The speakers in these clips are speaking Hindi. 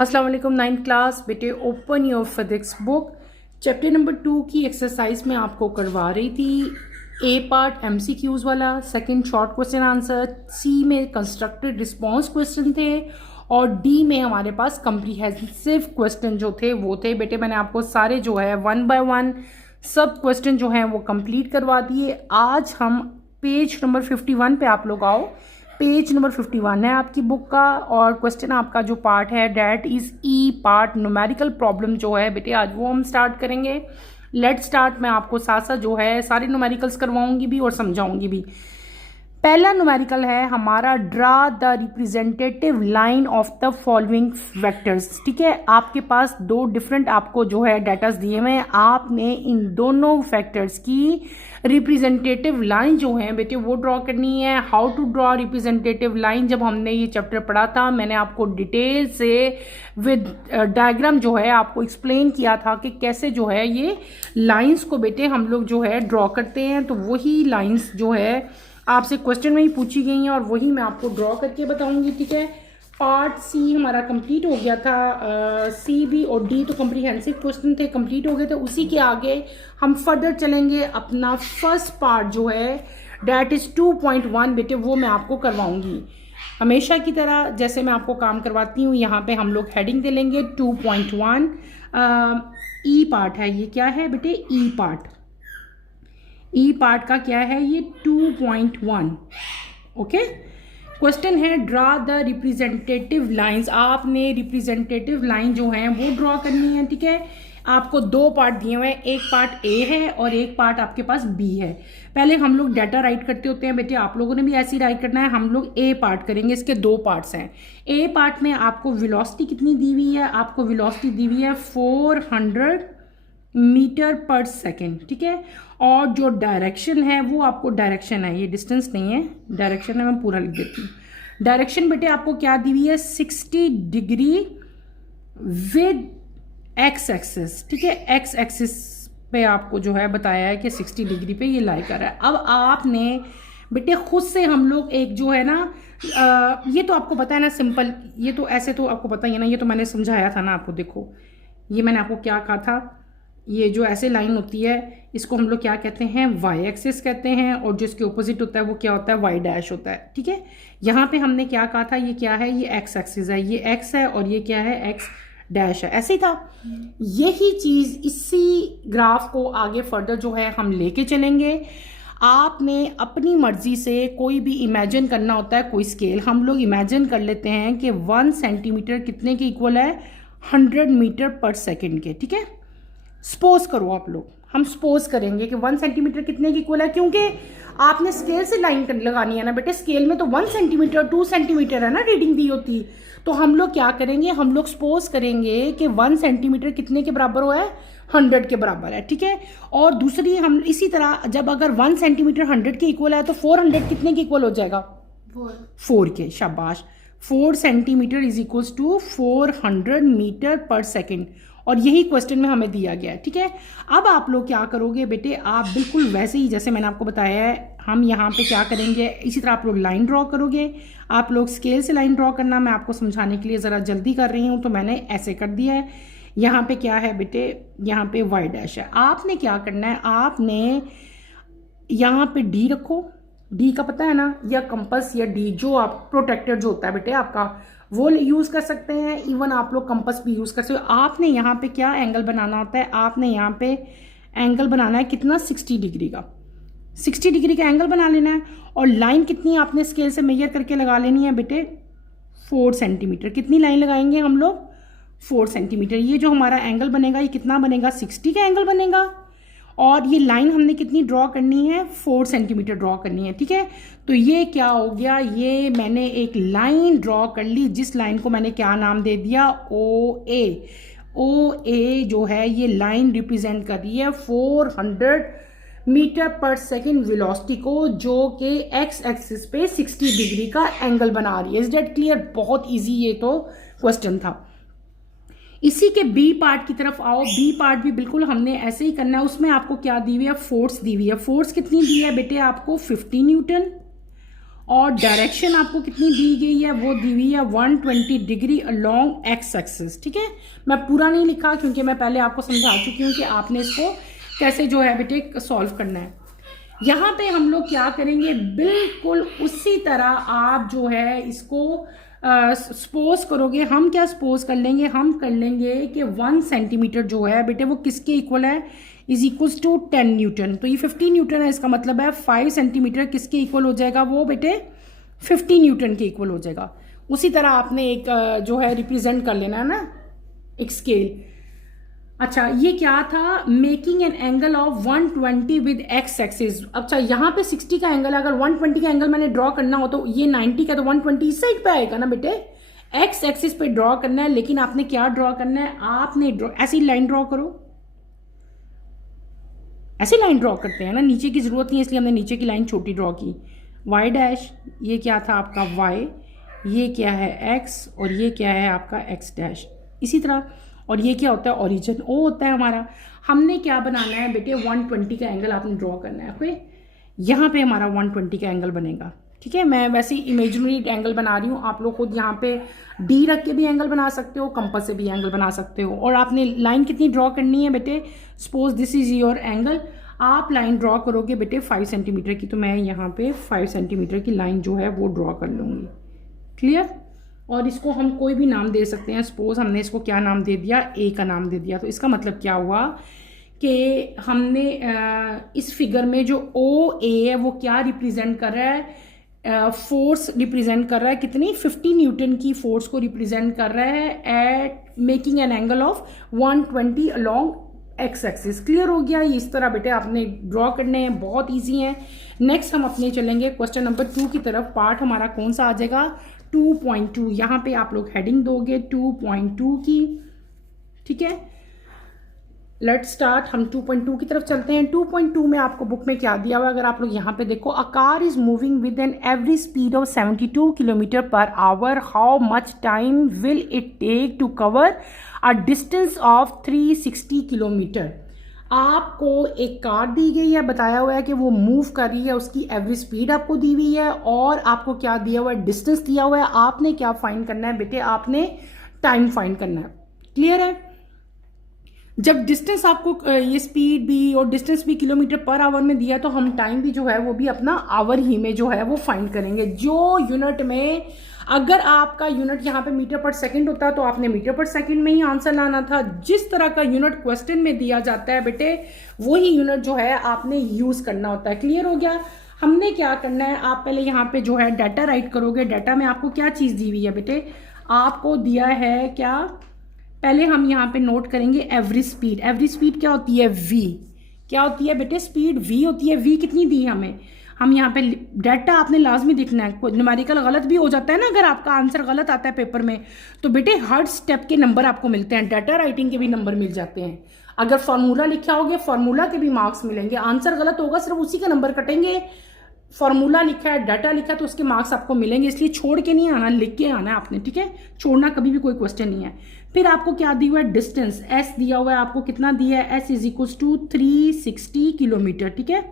अस्सलाम वालेकुम। 9th क्लास बेटे, open your physics book. Chapter number 2 की एक्सरसाइज में आपको करवा रही थी। ए पार्ट MCQs वाला, सेकंड शॉर्ट क्वेश्चन आंसर, सी में कंस्ट्रक्टेड रिस्पॉन्स क्वेश्चन थे और डी में हमारे पास कम्प्रीहेंसिव क्वेश्चन जो थे वो थे। बेटे मैंने आपको सारे जो है 1 बाय 1 सब क्वेश्चन जो हैं वो कंप्लीट करवा दिए। आज हम पेज नंबर 51 पे आप लोग आओ। पेज नंबर 51 है आपकी बुक का और क्वेश्चन आपका जो पार्ट है that is E part numerical problem जो है बेटे आज वो हम स्टार्ट करेंगे। Let start. मैं आपको साथ साथ जो है सारे न्यूमेरिकल्स करवाऊंगी भी और समझाऊंगी भी। पहला न्यूमेरिकल है हमारा, draw the representative line of the following vectors. ठीक है, आपके पास दो डिफरेंट आपको जो है डाटास दिए हुए हैं, आपने इन दोनों फैक्टर्स की रिप्रेजेंटेटिव लाइन जो है बेटे वो ड्रॉ करनी है। How to draw representative line, जब हमने ये चैप्टर पढ़ा था मैंने आपको डिटेल से विद डायग्राम जो है आपको एक्सप्लेन किया था कि कैसे जो है ये लाइंस को बेटे हम लोग जो है ड्रॉ करते हैं। तो वही लाइंस जो है आपसे क्वेश्चन में ही पूछी गई हैं और वही मैं आपको ड्रॉ करके बताऊंगी। ठीक है, पार्ट सी हमारा कंप्लीट हो गया था। सी बी और डी तो कम्प्रीहेंसिव क्वेश्चन थे, कंप्लीट हो गए थे। उसी के आगे हम फर्दर चलेंगे। अपना फर्स्ट पार्ट जो है डैट इज़ 2.1 बेटे वो मैं आपको करवाऊंगी हमेशा की तरह जैसे मैं आपको काम करवाती हूँ। यहाँ पे हम लोग हेडिंग दे लेंगे 2.1। ई पार्ट है, ये क्या है बेटे? ई पार्ट। ई पार्ट का क्या है ये? 2.1। ओके, क्वेश्चन है ड्रा द रिप्रेजेंटेटिव लाइंस। आपने रिप्रेजेंटेटिव लाइन जो है वो ड्रॉ करनी है। ठीक है, आपको दो पार्ट दिए हुए हैं, एक पार्ट ए है और एक पार्ट आपके पास बी है। पहले हम लोग डाटा राइट करते होते हैं बेटे, आप लोगों ने भी ऐसे ही राइट करना है। हम लोग ए पार्ट करेंगे, इसके दो पार्ट्स हैं। ए पार्ट में आपको वेलोसिटी कितनी दी हुई है? आपको वेलोसिटी दी हुई है 400 मीटर पर सेकेंड। ठीक है, और जो डायरेक्शन है वो आपको डायरेक्शन है, ये डिस्टेंस नहीं है, डायरेक्शन है। मैं पूरा लिख देती हूँ। डायरेक्शन बेटे आपको क्या दी हुई है? 60 डिग्री विद एक्स एक्सिस। ठीक है, एक्स एक्सिस पे आपको जो है बताया है कि 60 डिग्री पे ये लाई कर रहा है। अब आपने बेटे खुद से हम लोग एक जो है ना ये तो आपको पता है ना सिंपल, ये तो ऐसे तो आपको पता ही है ना, ये तो मैंने समझाया था ना आपको। देखो ये मैंने आपको क्या कहा था, ये जो ऐसे लाइन होती है इसको हम लोग क्या कहते हैं? वाई एक्सिस कहते हैं और जो इसके ऑपोजिट होता है वो क्या होता है? वाई डैश होता है। ठीक है, यहाँ पे हमने क्या कहा था? ये क्या है? ये एक्स एक्सिस है, ये एक्स है और ये क्या है? एक्स डैश है। ऐसे ही था। यही चीज़ इसी ग्राफ को आगे फर्दर जो है हम लेके चलेंगे। आपने अपनी मर्जी से कोई भी इमेजिन करना होता है, कोई स्केल हम लोग इमेजिन कर लेते हैं कि 1 सेंटीमीटर कितने के इक्वल है? 100 मीटर पर सेकेंड के। ठीक है, सपोज करो आप लोग, हम सपोज करेंगे कि 1 सेंटीमीटर कितने की इक्वल है, क्योंकि आपने स्केल से लाइन लगानी है ना बेटे। स्केल में तो 1 सेंटीमीटर 2 सेंटीमीटर है ना रीडिंग दी होती। तो हम लोग क्या करेंगे? हम लोग सपोज करेंगे कि 1 सेंटीमीटर कितने के बराबर हुआ है? 100 के बराबर है। ठीक है, और दूसरी हम इसी तरह जब अगर 1 सेंटीमीटर 100 के इक्वल है तो 400 कितने के इक्वल हो जाएगा? 4 के। शाबाश, 4 centimetre is equals to 400 metre per second. और यही क्वेश्चन में हमें दिया गया है। ठीक है, अब आप लोग क्या करोगे बेटे? आप बिल्कुल वैसे ही जैसे मैंने आपको बताया है, हम यहाँ पे क्या करेंगे, इसी तरह आप लोग लाइन ड्रॉ करोगे। आप लोग स्केल से लाइन ड्रॉ करना, मैं आपको समझाने के लिए ज़रा जल्दी कर रही हूँ तो मैंने ऐसे कर दिया है। यहाँ पे क्या है बेटे? यहाँ पे वाई डैश है। आपने क्या करना है? आपने यहाँ पे डी रखो। डी का पता है ना, या कंपस या डी, जो आप प्रोटेक्टर जो होता है बेटे आपका वो यूज़ कर सकते हैं। इवन आप लोग कंपस भी यूज़ कर सकते हो। आपने यहाँ पे क्या एंगल बनाना होता है? आपने यहाँ पे एंगल बनाना है कितना? 60 डिग्री का। 60 डिग्री का एंगल बना लेना है। और लाइन कितनी आपने स्केल से मेजर करके लगा लेनी है बेटे? 4 सेंटीमीटर। कितनी लाइन लगाएंगे हम लोग? 4 सेंटीमीटर। ये जो हमारा एंगल बनेगा ये कितना बनेगा? 60 का एंगल बनेगा। और ये लाइन हमने कितनी ड्रॉ करनी है? 4 सेंटीमीटर ड्रॉ करनी है। ठीक है, तो ये क्या हो गया? ये मैंने एक लाइन ड्रॉ कर ली जिस लाइन को मैंने क्या नाम दे दिया? ओ ए। ओ ए जो है ये लाइन रिप्रेजेंट कर रही है 400 मीटर पर सेकेंड वेलोसिटी को, जो कि एक्स एक्सिस पे 60 डिग्री का एंगल बना रही है। Is that clear? बहुत ईजी ये तो क्वेश्चन था। इसी के बी पार्ट की तरफ आओ। बी पार्ट भी बिल्कुल हमने ऐसे ही करना है। उसमें आपको क्या दी हुई है? फोर्स दी हुई है। फोर्स कितनी दी है बेटे आपको? 50 न्यूटन। और डायरेक्शन आपको कितनी दी गई है, वो दी हुई है 120 डिग्री अलोंग एक्स एक्सिस। ठीक है, मैं पूरा नहीं लिखा क्योंकि मैं पहले आपको समझा चुकी हूँ कि आपने इसको कैसे जो है बेटे सॉल्व करना है। यहाँ पे हम लोग क्या करेंगे, बिल्कुल उसी तरह आप जो है इसको सपोज करोगे। हम क्या सपोज कर लेंगे, हम कर लेंगे कि 1 सेंटीमीटर जो है बेटे वो किसके इक्वल है, इज इक्वल्स टू 10 न्यूटन। तो ये 50 न्यूटन है, इसका मतलब है 5 सेंटीमीटर किसके इक्वल हो जाएगा, वो बेटे 50 न्यूटन के इक्वल हो जाएगा। उसी तरह आपने एक जो है रिप्रेजेंट कर लेना है ना, एक स्केल। अच्छा, ये क्या था, making an angle of 120 with x axis. अच्छा, यहाँ पे 60 का एंगल, अगर 120 का एंगल मैंने ड्रॉ करना हो तो ये 90 का, तो 120 इस साइड पे आएगा ना बेटे, एक्स एक्सिस पे ड्रॉ करना है। लेकिन आपने क्या ड्रॉ करना है, आपने ऐसी लाइन ड्रॉ करो, ऐसी लाइन ड्रॉ करते हैं ना, नीचे की जरूरत नहीं है इसलिए हमने नीचे की लाइन छोटी ड्रॉ की। वाई डैश, ये क्या था आपका वाई, ये क्या है एक्स, और ये क्या है आपका एक्स डैश, इसी तरह। और ये क्या होता है, ओरिजिन ओ होता है हमारा। हमने क्या बनाना है बेटे, 120 का एंगल आपने ड्रॉ करना है। ओके, यहाँ पे हमारा 120 का एंगल बनेगा। ठीक है, मैं वैसे ही इमेजिनरी एंगल बना रही हूँ, आप लोग खुद यहाँ पे डी रख के भी एंगल बना सकते हो, कंपास से भी एंगल बना सकते हो। और आपने लाइन कितनी ड्रॉ करनी है बेटे, suppose this is your angle, आप लाइन ड्रॉ करोगे बेटे 5 सेंटीमीटर की, तो मैं यहाँ पे 5 सेंटीमीटर की लाइन जो है वो ड्रॉ कर लूँगी। क्लियर। और इसको हम कोई भी नाम दे सकते हैं, सपोज हमने इसको क्या नाम दे दिया, ए का नाम दे दिया। तो इसका मतलब क्या हुआ कि हमने इस फिगर में जो ओ ए है वो क्या रिप्रेजेंट कर रहा है, फोर्स रिप्रेजेंट कर रहा है, कितनी 50 न्यूटन की फोर्स को रिप्रेजेंट कर रहा है eight making an angle of 120 along x axis. Clear हो गया। इस तरह बेटे आपने ड्रॉ करने हैं, बहुत इजी है। नेक्स्ट हम अपने चलेंगे क्वेश्चन नंबर 2 की तरफ। पार्ट हमारा कौन सा आ जाएगा, 2.2। यहाँ पे आप लोग हेडिंग दोगे 2.2 की। ठीक है, लेट्स स्टार्ट। हम 2.2 की तरफ चलते हैं। 2.2 में आपको बुक में क्या दिया हुआ है, अगर आप लोग यहाँ पे देखो, a car is moving with an average speed of 72 kilometre per hour, how much time will it take to cover a distance of 360 kilometre. आपको एक कार दी गई है, बताया हुआ है कि वो मूव कर रही है, उसकी एवरेज स्पीड आपको दी हुई है, और आपको क्या दिया हुआ है, डिस्टेंस दिया हुआ है। आपने क्या फाइंड करना है बेटे, आपने टाइम फाइंड करना है। क्लियर है। जब डिस्टेंस आपको ये स्पीड भी और डिस्टेंस भी किलोमीटर पर आवर में दिया, तो हम टाइम भी जो है वो भी अपना आवर ही में जो है वो फाइंड करेंगे। जो यूनिट में, अगर आपका यूनिट यहाँ पे मीटर पर सेकंड होता तो आपने मीटर पर सेकंड में ही आंसर लाना था। जिस तरह का यूनिट क्वेश्चन में दिया जाता है बेटे, वही यूनिट जो है आपने यूज करना होता है। क्लियर हो गया। हमने क्या करना है, आप पहले यहाँ पे जो है डाटा राइट करोगे। डाटा में आपको क्या चीज दी हुई है बेटे, आपको दिया है क्या, पहले हम यहाँ पे नोट करेंगे एवरेज स्पीड। एवरेज स्पीड क्या होती है, वी। क्या होती है बेटे, स्पीड वी होती है। वी कितनी दी है हमें, हम यहाँ पे डाटा आपने लाजमी लिखना है। न्यूमेरिकल गलत भी हो जाता है ना, अगर आपका आंसर गलत आता है पेपर में, तो बेटे हर स्टेप के नंबर आपको मिलते हैं, डाटा राइटिंग के भी नंबर मिल जाते हैं। अगर फॉर्मूला लिखा होगे, फॉर्मूला के भी मार्क्स मिलेंगे। आंसर गलत होगा, सिर्फ उसी का नंबर कटेंगे। फॉर्मूला लिखा है, डाटा लिखा है, तो उसके मार्क्स आपको मिलेंगे। इसलिए छोड़ के नहीं आना, लिख के आना है आपने। ठीक है, छोड़ना कभी भी कोई क्वेश्चन नहीं है। फिर आपको क्या दिया हुआ है, डिस्टेंस एस दिया हुआ है। आपको कितना दिया है, s is equals to 360 kilometre. ठीक है,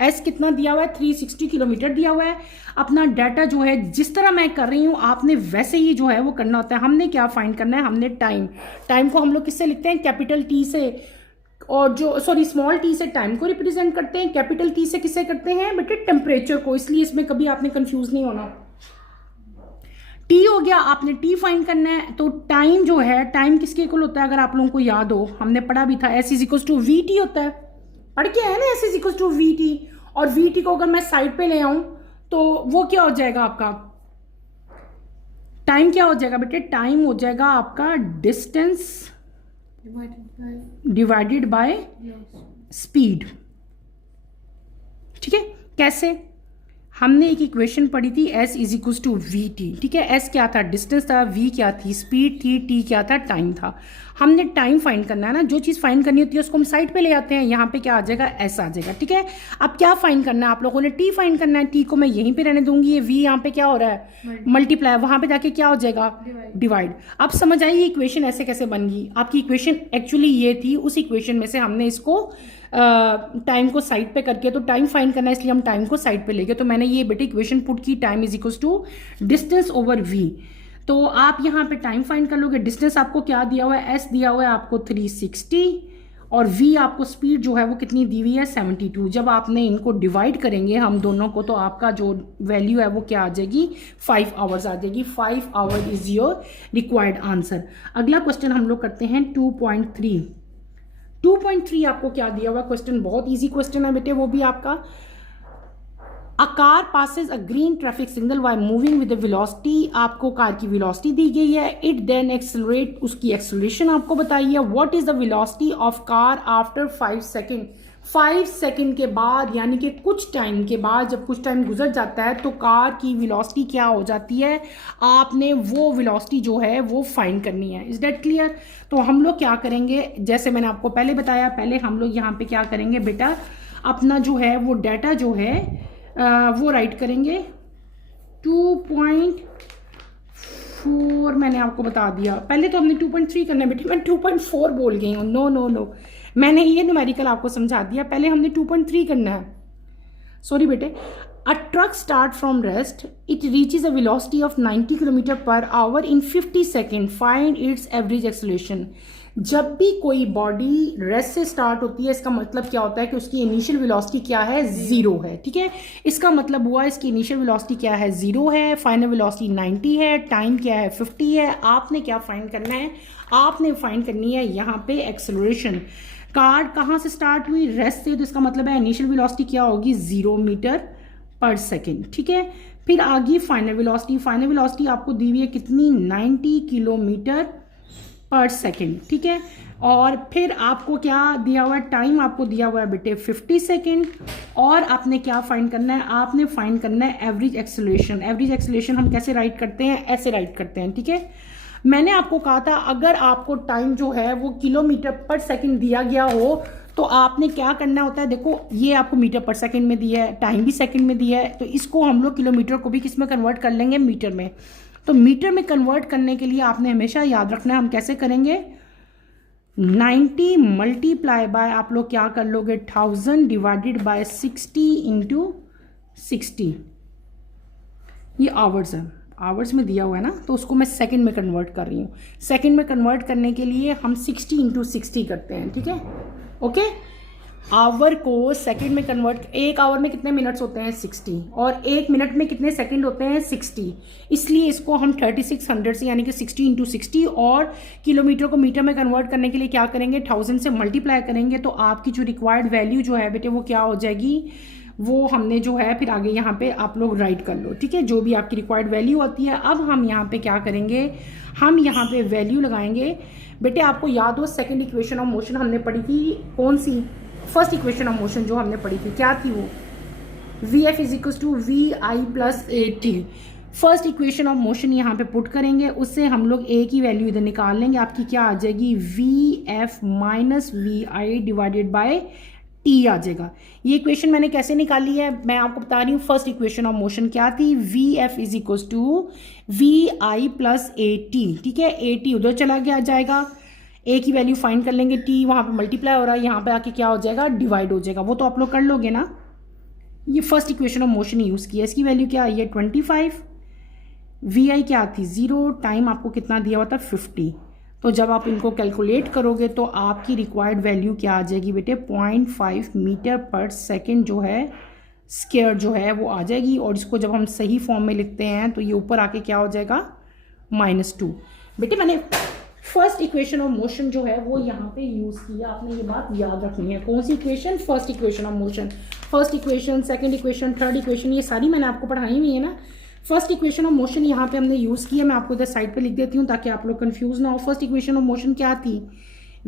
एस कितना दिया हुआ है, 360 किलोमीटर दिया हुआ है। अपना डाटा जो है जिस तरह मैं कर रही हूँ, आपने वैसे ही जो है वो करना होता है। हमने क्या फाइंड करना है, हमने टाइम। टाइम को हम लोग किससे लिखते हैं, कैपिटल टी से, और जो स्मॉल टी से टाइम को रिप्रेजेंट करते हैं, कैपिटल टी से किससे करते हैं बेटे, टेम्परेचर को। इसलिए इसमें कभी आपने कंफ्यूज नहीं होना। टी हो गया, आपने टी फाइंड करना है। तो टाइम जो है, टाइम किसके इक्वल होता है, अगर आप लोगों को याद हो, हमने पढ़ा भी था, s is equals to v t होता है। पढ़ के है ना, s is equals to v t. और वी टी को अगर मैं साइड पे ले आऊं तो वो क्या हो जाएगा, आपका टाइम क्या हो जाएगा बेटे, टाइम हो जाएगा आपका डिस्टेंस डिवाइडेड बाय स्पीड। ठीक है, कैसे, हमने एक इक्वेशन पढ़ी थी, s is equal to v t. ठीक है, s क्या था, डिस्टेंस था, v क्या थी, स्पीड थी, t क्या था, टाइम था। हमने टाइम फाइंड करना है ना, जो चीज़ फाइंड करनी होती है उसको हम साइड पे ले आते हैं। यहाँ पे क्या आ जाएगा, s आ जाएगा। ठीक है, अब क्या फाइंड करना है आप लोगों ने, t फाइंड करना है। t को मैं यहीं पे रहने दूंगी, ये v यहाँ पे क्या हो रहा है, मल्टीप्लाई, वहां पे जाके क्या हो जाएगा, डिवाइड। अब समझ आई इक्वेशन ऐसे कैसे बन गई। आपकी इक्वेशन एक्चुअली ये थी, उस इक्वेशन में से हमने इसको टाइम को साइड पे करके, तो टाइम फाइंड करना है इसलिए हम टाइम को साइड पे लेंगे। तो मैंने ये बेटे इक्वेशन पुट की, time is equals to distance over v. तो आप यहाँ पे टाइम फाइंड कर लोगे। डिस्टेंस आपको क्या दिया हुआ है, एस दिया हुआ है आपको 360, और v आपको स्पीड जो है वो कितनी दी हुई है 72। जब आपने इनको डिवाइड करेंगे हम दोनों को, तो आपका जो वैल्यू है वो क्या आ जाएगी, 5 आवर्स आ जाएगी। 5 our is your required answer. अगला क्वेश्चन हम लोग करते हैं 2.3। 2.3 आपको क्या दिया हुआ क्वेश्चन, बहुत ईजी क्वेश्चन है बेटे, वो भी आपका। A car passes a green traffic signal while moving with velocity, आपको कार की वेलोसिटी दी गई है। इट देन एक्सेलरेट, उसकी एक्सेलरेशन आपको बताई है। What is the velocity of car after 5 second, 5 second के बाद, यानी कि कुछ टाइम के बाद, जब कुछ टाइम गुजर जाता है तो कार की वेलोसिटी क्या हो जाती है, आपने वो वेलोसिटी जो है वो फाइंड करनी है। Is that clear? तो हम लोग क्या करेंगे, जैसे मैंने आपको पहले बताया, पहले हम लोग यहाँ पे क्या करेंगे बेटा, अपना जो है वो डाटा जो है वो राइट करेंगे। 2.4 मैंने आपको बता दिया, पहले तो हमने 2.3 करना है बेटे, मैं 2.4 बोल गई हूँ। नो नो नो, मैंने ये न्यूमेरिकल आपको समझा दिया, पहले हमने 2.3 करना है। सॉरी बेटे। A truck start from rest, it reaches a velocity of 90 kilometre per hour in 50 second, find its average acceleration. जब भी कोई बॉडी रेस्ट से स्टार्ट होती है, इसका मतलब क्या होता है कि उसकी इनिशियल वेलोसिटी क्या है, 0 है। ठीक है, इसका मतलब हुआ इसकी इनिशियल वेलोसिटी क्या है, 0 है, फाइनल वेलोसिटी 90 है, टाइम क्या है 50 है। आपने क्या फाइंड करना है, आपने फाइंड करनी है यहाँ पे एक्सेलरेशन। कार कहाँ से स्टार्ट हुई, रेस्ट से, तो इसका मतलब है इनिशियल वेलोसिटी क्या होगी, 0 मीटर पर सेकेंड। ठीक है, फिर आगे फाइनल वेलोसिटी, फाइनल वेलोसिटी आपको दी हुई है कितनी, 90 किलोमीटर पर सेकेंड। ठीक है, और फिर आपको क्या दिया हुआ है, टाइम आपको दिया हुआ है बेटे 50 सेकेंड, और आपने क्या फाइंड करना है, आपने फाइंड करना है एवरेज एक्सेलरेशन। एवरेज एक्सेलरेशन हम कैसे राइट करते हैं, ऐसे राइट करते हैं। ठीक है, मैंने आपको कहा था अगर आपको टाइम जो है वो किलोमीटर पर सेकेंड दिया गया हो तो आपने क्या करना होता है, देखो ये आपको मीटर पर सेकेंड में दिया है, टाइम भी सेकेंड में दिया है, तो इसको हम लोग किलोमीटर को भी किस में कन्वर्ट कर लेंगे, मीटर में। तो मीटर में कन्वर्ट करने के लिए आपने हमेशा याद रखना है हम कैसे करेंगे, 90 मल्टीप्लाई बाय, आप लोग क्या कर लोगे, 1000 डिवाइडेड बाय 60 इंटू 60। ये आवर्स है, आवर्स में दिया हुआ है ना, तो उसको मैं सेकंड में कन्वर्ट कर रही हूँ। सेकंड में कन्वर्ट करने के लिए हम 60 इंटू 60 करते हैं। ठीक है, ओके। आवर को सेकंड में कन्वर्ट, एक आवर में कितने मिनट्स होते हैं 60, और एक मिनट में कितने सेकंड होते हैं 60, इसलिए इसको हम 3600 से यानी कि 60 इंटू 60, और किलोमीटर को मीटर में कन्वर्ट करने के लिए क्या करेंगे, 1000 से मल्टीप्लाई करेंगे, तो आपकी जो रिक्वायर्ड वैल्यू जो है बेटे वो क्या हो जाएगी, वो हमने जो है फिर आगे यहाँ पे आप लोग राइट कर लो। ठीक है, जो भी आपकी रिक्वायर्ड वैल्यू होती है। अब हम यहाँ पे क्या करेंगे, हम यहाँ पे वैल्यू लगाएंगे। बेटे आपको याद हो सेकंड इक्वेशन ऑफ मोशन हमने पढ़ी थी, कौन सी, फर्स्ट इक्वेशन ऑफ मोशन जो हमने पढ़ी थी क्या थी वो, v f is equal to v i plus a t. First equation of motion यहाँ पे पुट करेंगे, उससे हम लोग ए की वैल्यू इधर निकाल लेंगे, आपकी क्या आ जाएगी, v f minus v i divided by t आ जाएगा। ये इक्वेशन मैंने कैसे निकाली है, मैं आपको बता रही हूँ। फर्स्ट इक्वेशन ऑफ मोशन क्या थी, v f is equal to v i plus a t. ठीक है, ए टी उधर चला गया जाएगा, ए की वैल्यू फाइंड कर लेंगे, टी वहाँ पे मल्टीप्लाई हो रहा है, यहाँ पे आके क्या हो जाएगा, डिवाइड हो जाएगा, वो तो आप लोग कर लोगे ना। ये first equation of motion use किया, इसकी वैल्यू क्या आई है 25, वी आई क्या थी 0, टाइम आपको कितना दिया हुआ था 50। तो जब आप इनको कैलकुलेट करोगे तो आपकी रिक्वायर्ड वैल्यू क्या आ जाएगी बेटे, 0.5 मीटर पर सेकेंड जो है स्क्वायर जो है वो आ जाएगी। और इसको जब हम सही फॉर्म में लिखते हैं तो ये ऊपर आके क्या हो जाएगा, -2। बेटे मैंने फर्स्ट इक्वेशन ऑफ मोशन जो है वो यहाँ पे यूज़ किया, आपने ये बात याद रखनी है। कौन सी equation, first equation of motion. First equation, second equation, third equation, ये सारी मैंने आपको पढ़ाई हुई है ना। फर्स्ट इक्वेशन ऑफ मोशन यहाँ पे हमने यूज़ किया, मैं आपको इधर साइड पे लिख देती हूँ ताकि आप लोग कंफ्यूज ना हो। फर्स्ट इक्वेशन ऑफ मोशन क्या थी,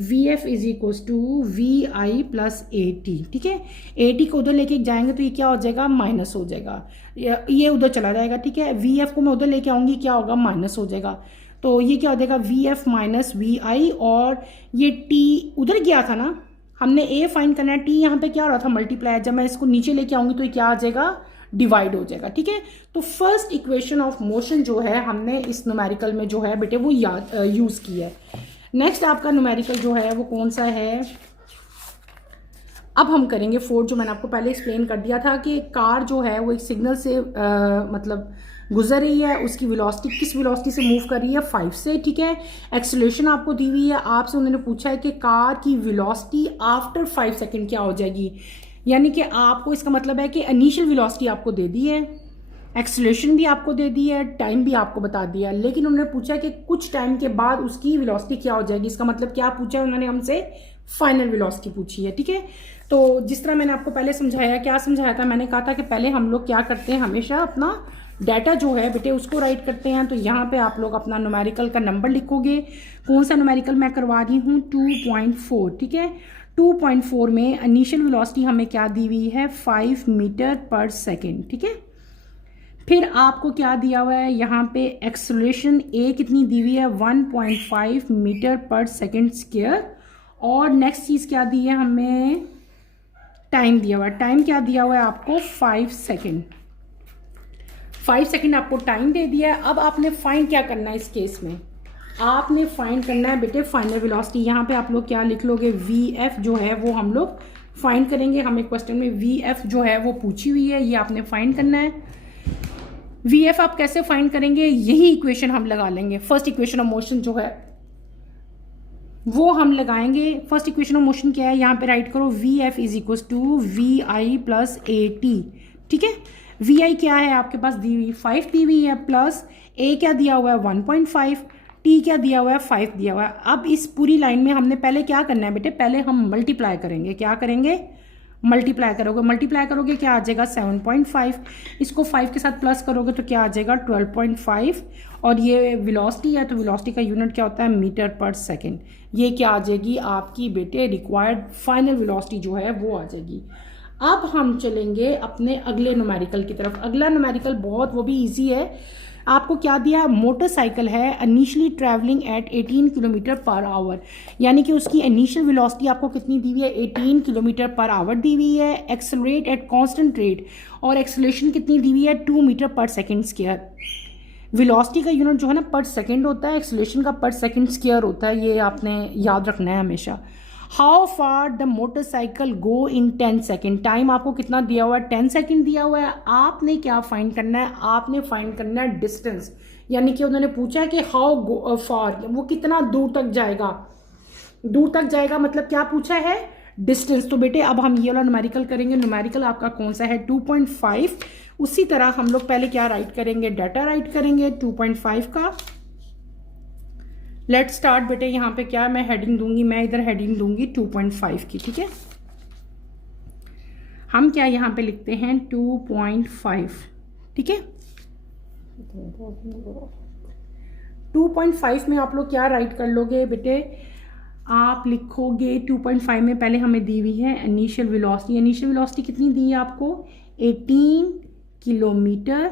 v f is equal to v i plus a t. ठीक है, ए टी को उधर लेके जाएंगे तो ये क्या हो जाएगा, माइनस हो जाएगा, ये उधर चला जाएगा। ठीक है, वी एफ को मैं उधर लेके आऊँगी, क्या होगा, माइनस हो जाएगा, तो ये क्या हो जाएगा, वी एफ माइनस वी आई, और ये टी उधर गया था ना, हमने ए फाइंड करना है, टी यहाँ पे क्या हो रहा था, मल्टीप्लाई। जब मैं इसको नीचे लेके आऊँगी तो ये क्या आ जाएगा, डिवाइड हो जाएगा। ठीक है, तो फर्स्ट इक्वेशन ऑफ मोशन जो है हमने इस न्यूमेरिकल में जो है बेटे वो याद यूज़ किया है। नेक्स्ट आपका न्यूमेरिकल जो है वो कौन सा है, अब हम करेंगे 4, जो मैंने आपको पहले एक्सप्लेन कर दिया था कि कार जो है वो एक सिग्नल से मतलब गुजर रही है, उसकी वेलोसिटी किस वेलोसिटी से मूव कर रही है, 5 से, ठीक है। एक्सेलरेशन आपको दी हुई है, आपसे उन्होंने पूछा है कि कार की वेलोसिटी आफ्टर 5 सेकेंड क्या हो जाएगी, यानी कि आपको इसका मतलब है कि इनिशियल वेलोसिटी आपको दे दी है, एक्सेलरेशन भी आपको दे दी है, टाइम भी आपको बता दिया, लेकिन उन्होंने पूछा कि कुछ टाइम के बाद उसकी वेलोसिटी क्या हो जाएगी। इसका मतलब क्या पूछा है उन्होंने हमसे, फाइनल वेलोसिटी पूछी है, ठीक है। तो जिस तरह मैंने आपको पहले समझाया, क्या समझाया था, मैंने कहा था कि पहले हम लोग क्या करते हैं, हमेशा अपना डाटा जो है बेटे उसको राइट करते हैं। तो यहाँ पे आप लोग अपना न्यूमेरिकल का नंबर लिखोगे। कौन सा न्यूमेरिकल मैं करवा रही हूँ, 2.4, ठीक है। 2.4 में इनिशियल वेलोसिटी हमें क्या दी हुई है, 5 मीटर पर सेकेंड, ठीक है। फिर आपको क्या दिया हुआ है यहाँ पे, एक्सेलरेशन ए कितनी दी हुई है, 1.5 मीटर पर सेकेंड स्क्वायर। और नेक्स्ट चीज़ क्या दी है हमें, टाइम दिया हुआ है। टाइम क्या दिया हुआ है आपको, 5 सेकेंड। 5 सेकेंड आपको टाइम दे दिया है। अब आपने फाइंड क्या करना है इस केस में, आपने फाइंड करना है बेटे फाइनल वेलोसिटी। यहाँ पे आप लोग क्या लिख लोगे, वी एफ जो है वो हम लोग फाइंड करेंगे। हमें क्वेश्चन में वी एफ जो है वो पूछी हुई है, ये आपने फाइंड करना है। वी एफ आप कैसे फाइंड करेंगे, यही इक्वेशन हम लगा लेंगे। फर्स्ट इक्वेशन ऑफ मोशन जो है वो हम लगाएंगे। फर्स्ट इक्वेशन ऑफ मोशन क्या है, यहाँ पे राइट करो, v f is equal to v i plus a t, ठीक है। वी आई क्या है आपके पास दी हुई, 5 दी हुई है, प्लस ए क्या दिया हुआ है 1.5, टी क्या दिया हुआ है 5 दिया हुआ है। अब इस पूरी लाइन में हमने पहले क्या करना है बेटे, पहले हम मल्टीप्लाई करेंगे। क्या करेंगे, मल्टीप्लाई करोगे। मल्टीप्लाई करोगे क्या आ जाएगा 7.5, इसको 5 के साथ प्लस करोगे तो क्या आ जाएगा 12.5। और ये वेलोसिटी है तो वेलोसिटी का यूनिट क्या होता है, मीटर पर सेकेंड। ये क्या आ जाएगी आपकी बेटे रिक्वायर्ड फाइनल वेलोसिटी जो है वो आ जाएगी। अब हम चलेंगे अपने अगले न्यूमेरिकल की तरफ। अगला न्यूमेरिकल बहुत वो भी इजी है। आपको क्या दिया है, मोटरसाइकिल है initially travelling eight 18 kilometre per our, यानी कि उसकी इनिशियल वेलोसिटी आपको कितनी दी हुई है, 18 किलोमीटर पर आवर दी हुई है। एक्सेलरेट एट कांस्टेंट रेट, और एक्सेलरेशन कितनी दी हुई है, 2 metre per second square. Velocity का यूनिट जो है ना पर सेकेंड होता है, एक्सेलरेशन का पर सेकेंड स्क्वायर होता है, ये आपने याद रखना है हमेशा। How far the motorcycle go in 10 second, time आपको कितना दिया हुआ है, 10 सेकेंड दिया हुआ है। आपने क्या फाइंड करना है, आपने फाइंड करना है डिस्टेंस, यानी कि उन्होंने पूछा है कि हाउ फार, वो कितना दूर तक जाएगा। दूर तक जाएगा मतलब क्या पूछा है, डिस्टेंस। तो बेटे अब हम ये वाला न्यूमेरिकल करेंगे। न्यूमेरिकल आपका कौन सा है, 2.5। उसी तरह हम लोग पहले क्या राइट करेंगे, डाटा राइट करेंगे 2.5 का। लेट स्टार्ट बेटे, यहाँ पे क्या मैं हेडिंग दूंगी, मैं इधर हेडिंग दूंगी 2.5 की, ठीक है। हम क्या यहाँ पे लिखते हैं 2.5, ठीक है। 2.5 में आप लोग क्या राइट कर लोगे बेटे, आप लिखोगे 2.5 में पहले हमें दी हुई है इनिशियल वेलोसिटी। इनिशियल वेलोसिटी कितनी दी है आपको, 18 किलोमीटर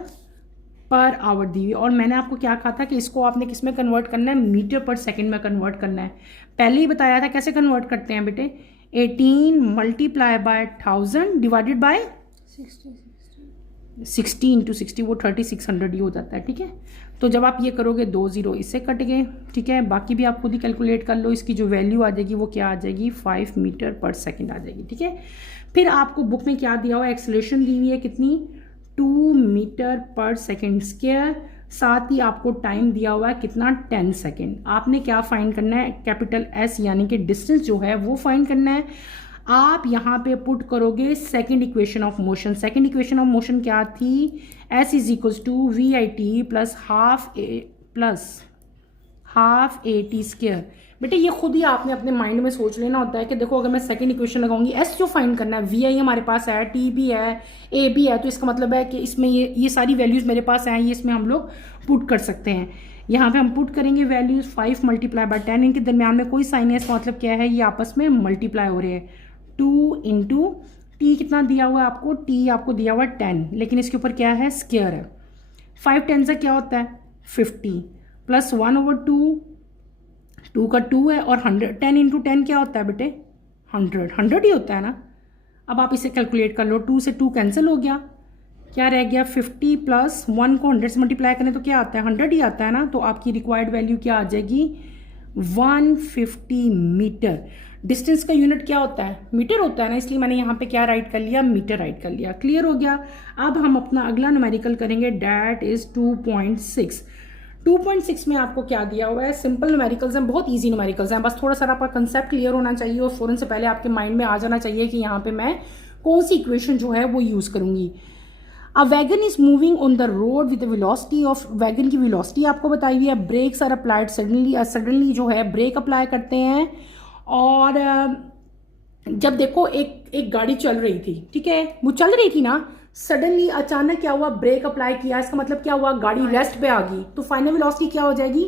पर आवर दी हुई। और मैंने आपको क्या कहा था कि इसको आपने किस में कन्वर्ट करना है, मीटर पर सेकंड में कन्वर्ट करना है। पहले ही बताया था कैसे कन्वर्ट करते हैं बेटे, 18 multiply by 1000 divided by 60 into 60, वो 3600 ही हो जाता है, ठीक है। तो जब आप ये करोगे 2 0 इससे कट गए, ठीक है। बाकी भी आप खुद ही कैलकुलेट कर लो, इसकी जो वैल्यू आ जाएगी वो क्या आ जाएगी, 5 मीटर पर सेकेंड आ जाएगी, ठीक है। फिर आपको बुक में क्या दिया हुआ है, एक्सेलरेशन दी हुई है कितनी, 2 मीटर पर सेकेंड स्क्वायर। साथ ही आपको टाइम दिया हुआ है कितना, 10 सेकेंड। आपने क्या फाइंड करना है, कैपिटल एस यानी कि डिस्टेंस जो है वो फाइंड करना है। आप यहाँ पे पुट करोगे second equation of motion. Second equation of motion क्या थी, s is equal to v i t plus half a t square. बेटे ये खुद ही आपने अपने माइंड में सोच लेना होता है कि देखो अगर मैं सेकंड इक्वेशन लगाऊंगी, एस जो फाइंड करना है, वी आई हमारे पास है, टी भी है, ए भी है, तो इसका मतलब है कि इसमें ये सारी वैल्यूज़ मेरे पास हैं, ये इसमें हम लोग पुट कर सकते हैं। यहाँ पे हम पुट करेंगे वैल्यूज़ 5 मल्टीप्लाई बाय 10, इनके दरमियान में कोई साइन है, इसका मतलब क्या है, ये आपस में मल्टीप्लाई हो रहे हैं। 2 इंटू टी कितना दिया हुआ है आपको, टी आपको दिया हुआ है 10, लेकिन इसके ऊपर क्या है, स्क्वायर है। 5 10 से क्या होता है 50, प्लस 1/2, 2 का 2 है, और 100, 10 इंटू 10 क्या होता है बेटे, 100 ही होता है ना। अब आप इसे कैलकुलेट कर लो, 2 से 2 कैंसिल हो गया, क्या रह गया 50 प्लस 1 को 100 से मल्टीप्लाई करें तो क्या आता है, 100 ही आता है ना। तो आपकी रिक्वायर्ड वैल्यू क्या आ जाएगी, 150 मीटर। डिस्टेंस का यूनिट क्या होता है? मीटर होता है ना, इसलिए मैंने यहाँ पे क्या राइट कर लिया? मीटर राइट कर लिया। क्लियर हो गया। अब हम अपना अगला न्यूमेरिकल करेंगे, डैट इज 2.6। 2.6 में आपको क्या दिया हुआ है? सिंपल न्यूमेरिकल्स हैं, बहुत ईजी न्यूमेरिकल्स हैं, बस थोड़ा सा आपका कंसेप्ट क्लियर होना चाहिए और फ़ौरन से पहले आपके माइंड में आ जाना चाहिए कि यहाँ पे मैं कौन सी इक्वेशन जो है वो यूज़ करूँगी। A wagon is moving on the road with velocity of, wagon की वेलोसिटी आपको बताई हुई है। ब्रेक्स आर अप्लाइड सडनली जो है ब्रेक अप्लाई करते हैं। और जब देखो एक गाड़ी चल रही थी, ठीक है, वो चल रही थी ना, सडनली अचानक क्या हुआ? ब्रेक अप्लाई किया। इसका मतलब क्या हुआ? गाड़ी रेस्ट पे आ गई। तो फाइनल वेलोसिटी क्या हो जाएगी?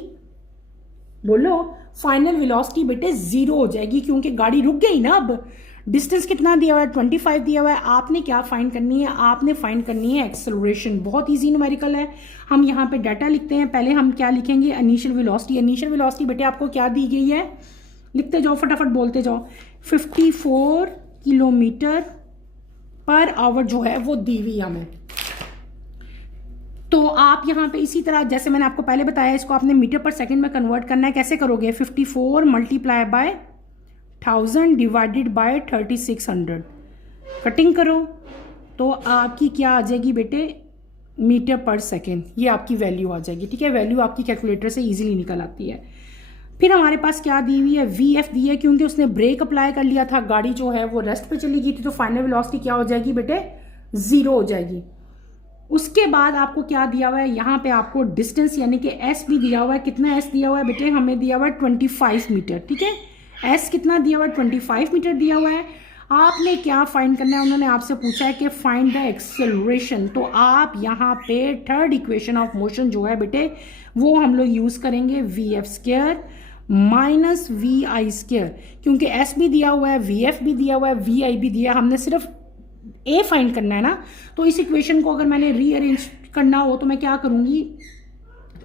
बोलो। फाइनल वेलोसिटी बेटे 0 हो जाएगी, क्योंकि गाड़ी रुक गई ना। अब डिस्टेंस कितना दिया हुआ है? 25 दिया हुआ है। आपने क्या फाइंड करनी है? आपने फाइंड करनी है एक्सेलरेशन। बहुत इजी न्यूमेरिकल है। हम यहाँ पे डाटा लिखते हैं। पहले हम क्या लिखेंगे? Initial velocity. इनिशियल वेलोसिटी बेटे आपको क्या दी गई है? लिखते जाओ, फटाफट बोलते जाओ। 54 किलोमीटर पर आवर जो है वो दी हुई हमें। तो आप यहाँ पे इसी तरह जैसे मैंने आपको पहले बताया, इसको आपने मीटर पर सेकंड में कन्वर्ट करना है। कैसे करोगे? 54 multiply by 1000 divided by 3600। Cutting करो तो आपकी क्या आ जाएगी बेटे? Metre per second. ये आपकी वैल्यू आ जाएगी। ठीक है, वैल्यू आपकी कैलकुलेटर से इजीली निकल आती है। फिर हमारे पास क्या दी हुई है? VF दी है, क्योंकि उसने ब्रेक अप्लाई कर लिया था, गाड़ी जो है वो रेस्ट पे चली गई थी। तो फाइनल वेलोसिटी क्या हो जाएगी बेटे? 0 हो जाएगी। उसके बाद आपको क्या दिया हुआ है? यहाँ पे आपको डिस्टेंस यानी कि S भी दिया हुआ है। कितना S दिया हुआ है बेटे? हमें दिया हुआ है 25 मीटर। ठीक है, S कितना दिया हुआ है? 25 मीटर दिया हुआ है। आपने क्या फाइंड करना है? उन्होंने आपसे पूछा है कि फाइंड द एक्सेलरेशन। तो आप यहाँ पे थर्ड इक्वेशन ऑफ मोशन जो है बेटे वो हम लोग यूज करेंगे, VF square minus VI square, क्योंकि S भी दिया हुआ है, VF भी दिया हुआ है, VI भी दिया है। हमने सिर्फ A फाइंड करना है ना। तो इस इक्वेशन को अगर मैंने रीअरेंज करना हो तो मैं क्या करूँगी?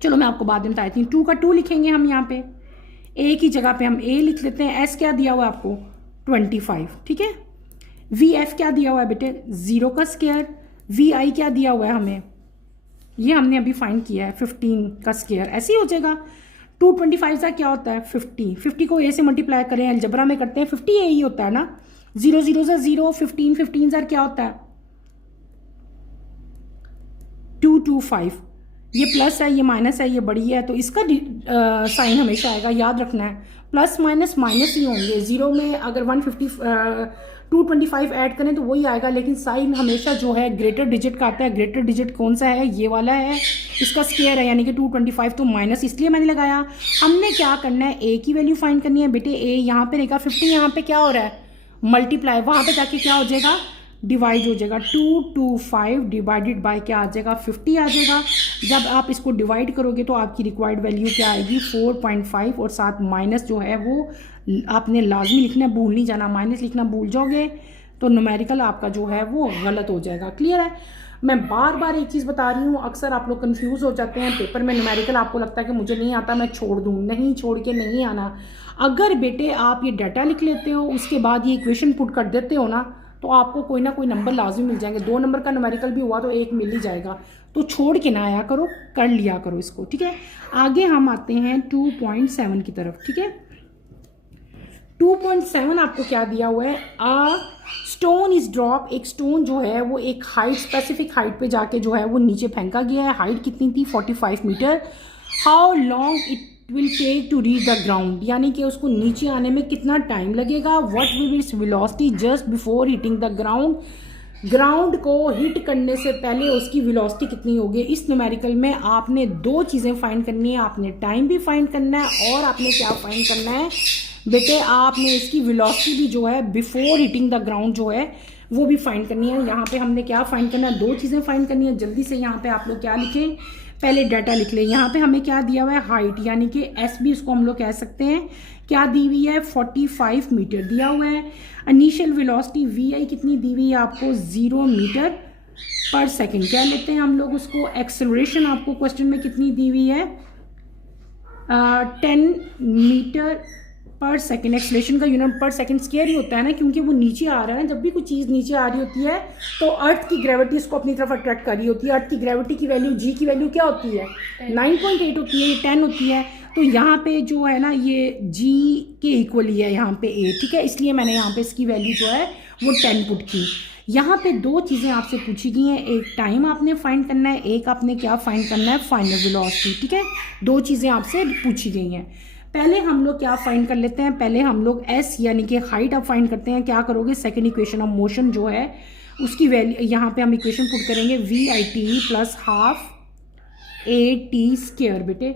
चलो मैं आपको बाद में बताती हूँ। 2 का 2 लिखेंगे हम यहाँ पे, A की जगह पे हम A लिख लेते हैं। S क्या दिया हुआ है आपको? 25। ठीक है, VF क्या दिया हुआ है बेटे? 0 का स्क्वायर। VI क्या दिया हुआ है हमें? ये हमने अभी फाइंड किया है, 15 का स्क्वायर। ऐसे ही हो जाएगा। 225 का क्या होता है? 50। 50 को A से मल्टीप्लाई करें, अलजबरा में करते हैं, 50 A ही होता है ना। 0 0 से 0, 15 15 सर क्या होता है? 225। ये प्लस है, ये माइनस है, ये बड़ी है, तो इसका साइन हमेशा आएगा, याद रखना है। प्लस माइनस माइनस ही होंगे। 0 में अगर 225 ऐड करें तो वही आएगा, लेकिन साइन हमेशा जो है ग्रेटर डिजिट का आता है। ग्रेटर डिजिट कौन सा है? ये वाला है, इसका स्क्वायर है, यानी कि 225। तो माइनस इसलिए मैंने लगाया। हमने क्या करना है? A की वैल्यू फाइंड करनी है बेटे। A यहाँ पे रहेगा 50, यहाँ पे क्या हो रहा है? मल्टीप्लाई, वहाँ पे जाके क्या हो जाएगा? डिवाइड हो जाएगा। 225 डिवाइडेड बाय क्या आ जाएगा? 50 आ जाएगा। जब आप इसको डिवाइड करोगे तो आपकी रिक्वायर्ड वैल्यू क्या आएगी? 4.5, और साथ माइनस जो है वो आपने लाजमी लिखना, भूल नहीं जाना। माइनस लिखना भूल जाओगे तो न्यूमेरिकल आपका जो है वो गलत हो जाएगा। क्लियर है? मैं बार बार एक चीज़ बता रही हूँ, अक्सर आप लोग कंफ्यूज हो जाते हैं पेपर में। न्यूमेरिकल आपको लगता है कि मुझे नहीं आता, मैं छोड़ दूँ। नहीं, छोड़ के नहीं आना। अगर बेटे आप ये डाटा लिख लेते हो, उसके बाद ये इक्वेशन पुट कर देते हो ना, तो आपको कोई ना कोई नंबर लाजमी मिल जाएंगे। 2 नंबर का न्यूमेरिकल भी हुआ तो 1 मिल ही जाएगा। तो छोड़ के ना आया करो, कर लिया करो इसको। ठीक है, आगे हम आते हैं 2.7 की तरफ। ठीक है, 2.7 आपको क्या दिया हुआ है? Stone is drop. एक स्टोन जो है वो एक हाइट, स्पेसिफिक हाइट पे जाके जो है वो नीचे फेंका गया है। हाइट कितनी थी? 45 मीटर। How long it will take to reach the ground, यानी कि उसको नीचे आने में कितना टाइम लगेगा। What will be its velocity just before hitting the ground, ground को हिट करने से पहले उसकी वेलोसिटी कितनी होगी। इस न्यूमेरिकल में आपने 2 चीज़ें फाइंड करनी है। आपने टाइम भी फाइंड करना है, और आपने क्या फाइंड करना है बेटे? आपने इसकी वेलोसिटी भी जो है बिफोर हिटिंग द ग्राउंड जो है वो भी फाइंड करनी है। यहाँ पे हमने क्या फाइंड करना है? 2 चीज़ें फाइंड करनी है। जल्दी से यहाँ पे आप लोग क्या लिखें? पहले डाटा लिख लें। यहाँ पे हमें क्या दिया हुआ है? हाइट, यानी कि S भी उसको हम लोग कह सकते हैं। क्या दी हुई है? 45 मीटर दिया हुआ है। इनिशियल वेलोसिटी VI कितनी दी हुई है आपको? 0 मीटर पर सेकेंड कह लेते हैं हम लोग उसको। एक्सेलरेशन आपको क्वेश्चन में कितनी दी हुई है? 10 मीटर पर सेकेंड। एक्सेलरेशन का यूनिट पर सेकेंड स्क्वायर ही होता है ना, क्योंकि वो नीचे आ रहा है ना। जब भी कोई चीज़ नीचे आ रही होती है तो अर्थ की ग्रेविटी उसको अपनी तरफ अट्रैक्ट कर रही होती है। अर्थ की ग्रेविटी की वैल्यू, G की वैल्यू क्या होती है? 9.8 होती है, ये 10 होती है। तो तो यहाँ पे जो है ना ये g के इक्वल ही है यहाँ पे a, ठीक है, इसलिए मैंने यहाँ पे इसकी वैल्यू जो है वो 10 पुट की। यहाँ पे दो चीज़ें आपसे पूछी गई हैं, एक टाइम आपने फाइंड करना है, एक आपने क्या फाइंड करना है, फाइनल वेलोसिटी, ठीक है। दो चीज़ें आपसे पूछी गई हैं। पहले हम लोग क्या फाइंड कर लेते हैं, पहले हम लोग s यानी कि हाइट आप फाइंड करते हैं। क्या करोगे, सेकेंड इक्वेशन ऑफ मोशन जो है उसकी वैल्यू यहाँ पे हम इक्वेशन पुट करेंगे VIT प्लस हाफ AT² बेटे।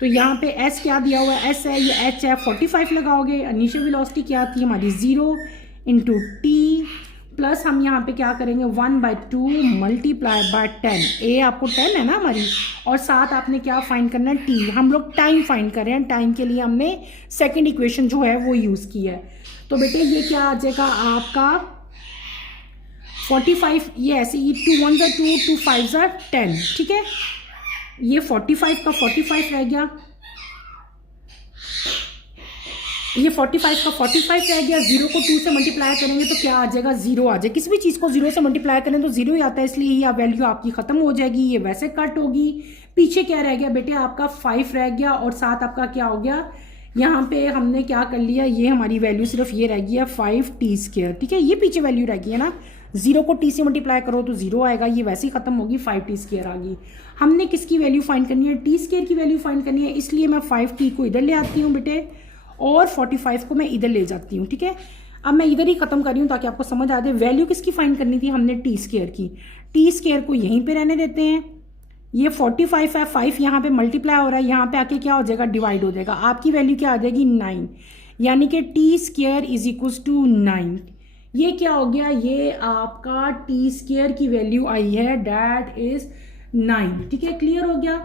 तो यहाँ पे s क्या दिया हुआ है, s है, ये h है, 45 लगाओगे। इनिशियल वेलोसिटी क्या थी हमारी 0 इंटू t प्लस हम यहाँ पे क्या करेंगे 1/2 मल्टीप्लाई बाय 10। a आपको 10 है ना हमारी, और साथ आपने क्या फाइंड करना है t। हम लोग टाइम फाइंड कर रहे हैं, टाइम के लिए हमने सेकेंड इक्वेशन जो है वो यूज़ की है। तो बेटे ये क्या आ जाएगा आपका 45, ये ऐसे ही 2 1 2 2 5 10, ठीक है। ये 45 का 45 रह गया, ये 45 का 45 रह गया। 0 को 2 से मल्टीप्लाई करेंगे तो क्या आ जाएगा, 0 आ जाएगा। किसी भी चीज़ को 0 से मल्टीप्लाई करें तो 0 ही आता है, इसलिए ये वैल्यू आपकी ख़त्म हो जाएगी, ये वैसे कट होगी। पीछे क्या रह गया बेटे, आपका 5 रह गया, और साथ आपका क्या हो गया, यहाँ पे हमने क्या कर लिया, ये हमारी वैल्यू सिर्फ ये रह गई है 5t², ठीक है। ये पीछे वैल्यू रह गई है ना, 0 को t से मल्टीप्लाई करो तो 0 आएगा, ये वैसे ही खत्म होगी, 5t² आ गई। हमने किसकी वैल्यू फाइंड करनी है, t² की वैल्यू फाइंड करनी है, इसलिए मैं 5t को इधर ले आती हूँ बेटे, और 45 को मैं इधर ले जाती हूँ, ठीक है। अब मैं इधर ही खत्म कर रही हूँ ताकि आपको समझ आ जाए। वैल्यू किसकी फाइंड करनी थी, हमने t² की। t² को यहीं पे रहने देते हैं, ये 45 है, 5 यहाँ पे मल्टीप्लाई हो रहा है, यहाँ पे आके क्या हो जाएगा, डिवाइड हो जाएगा। आपकी वैल्यू क्या आ जाएगी 9, यानी कि t² इज इक्वल टू 9। ये क्या हो गया, ये आपका t² की वैल्यू आई है, दैट इज 9, ठीक है। क्लियर हो गया,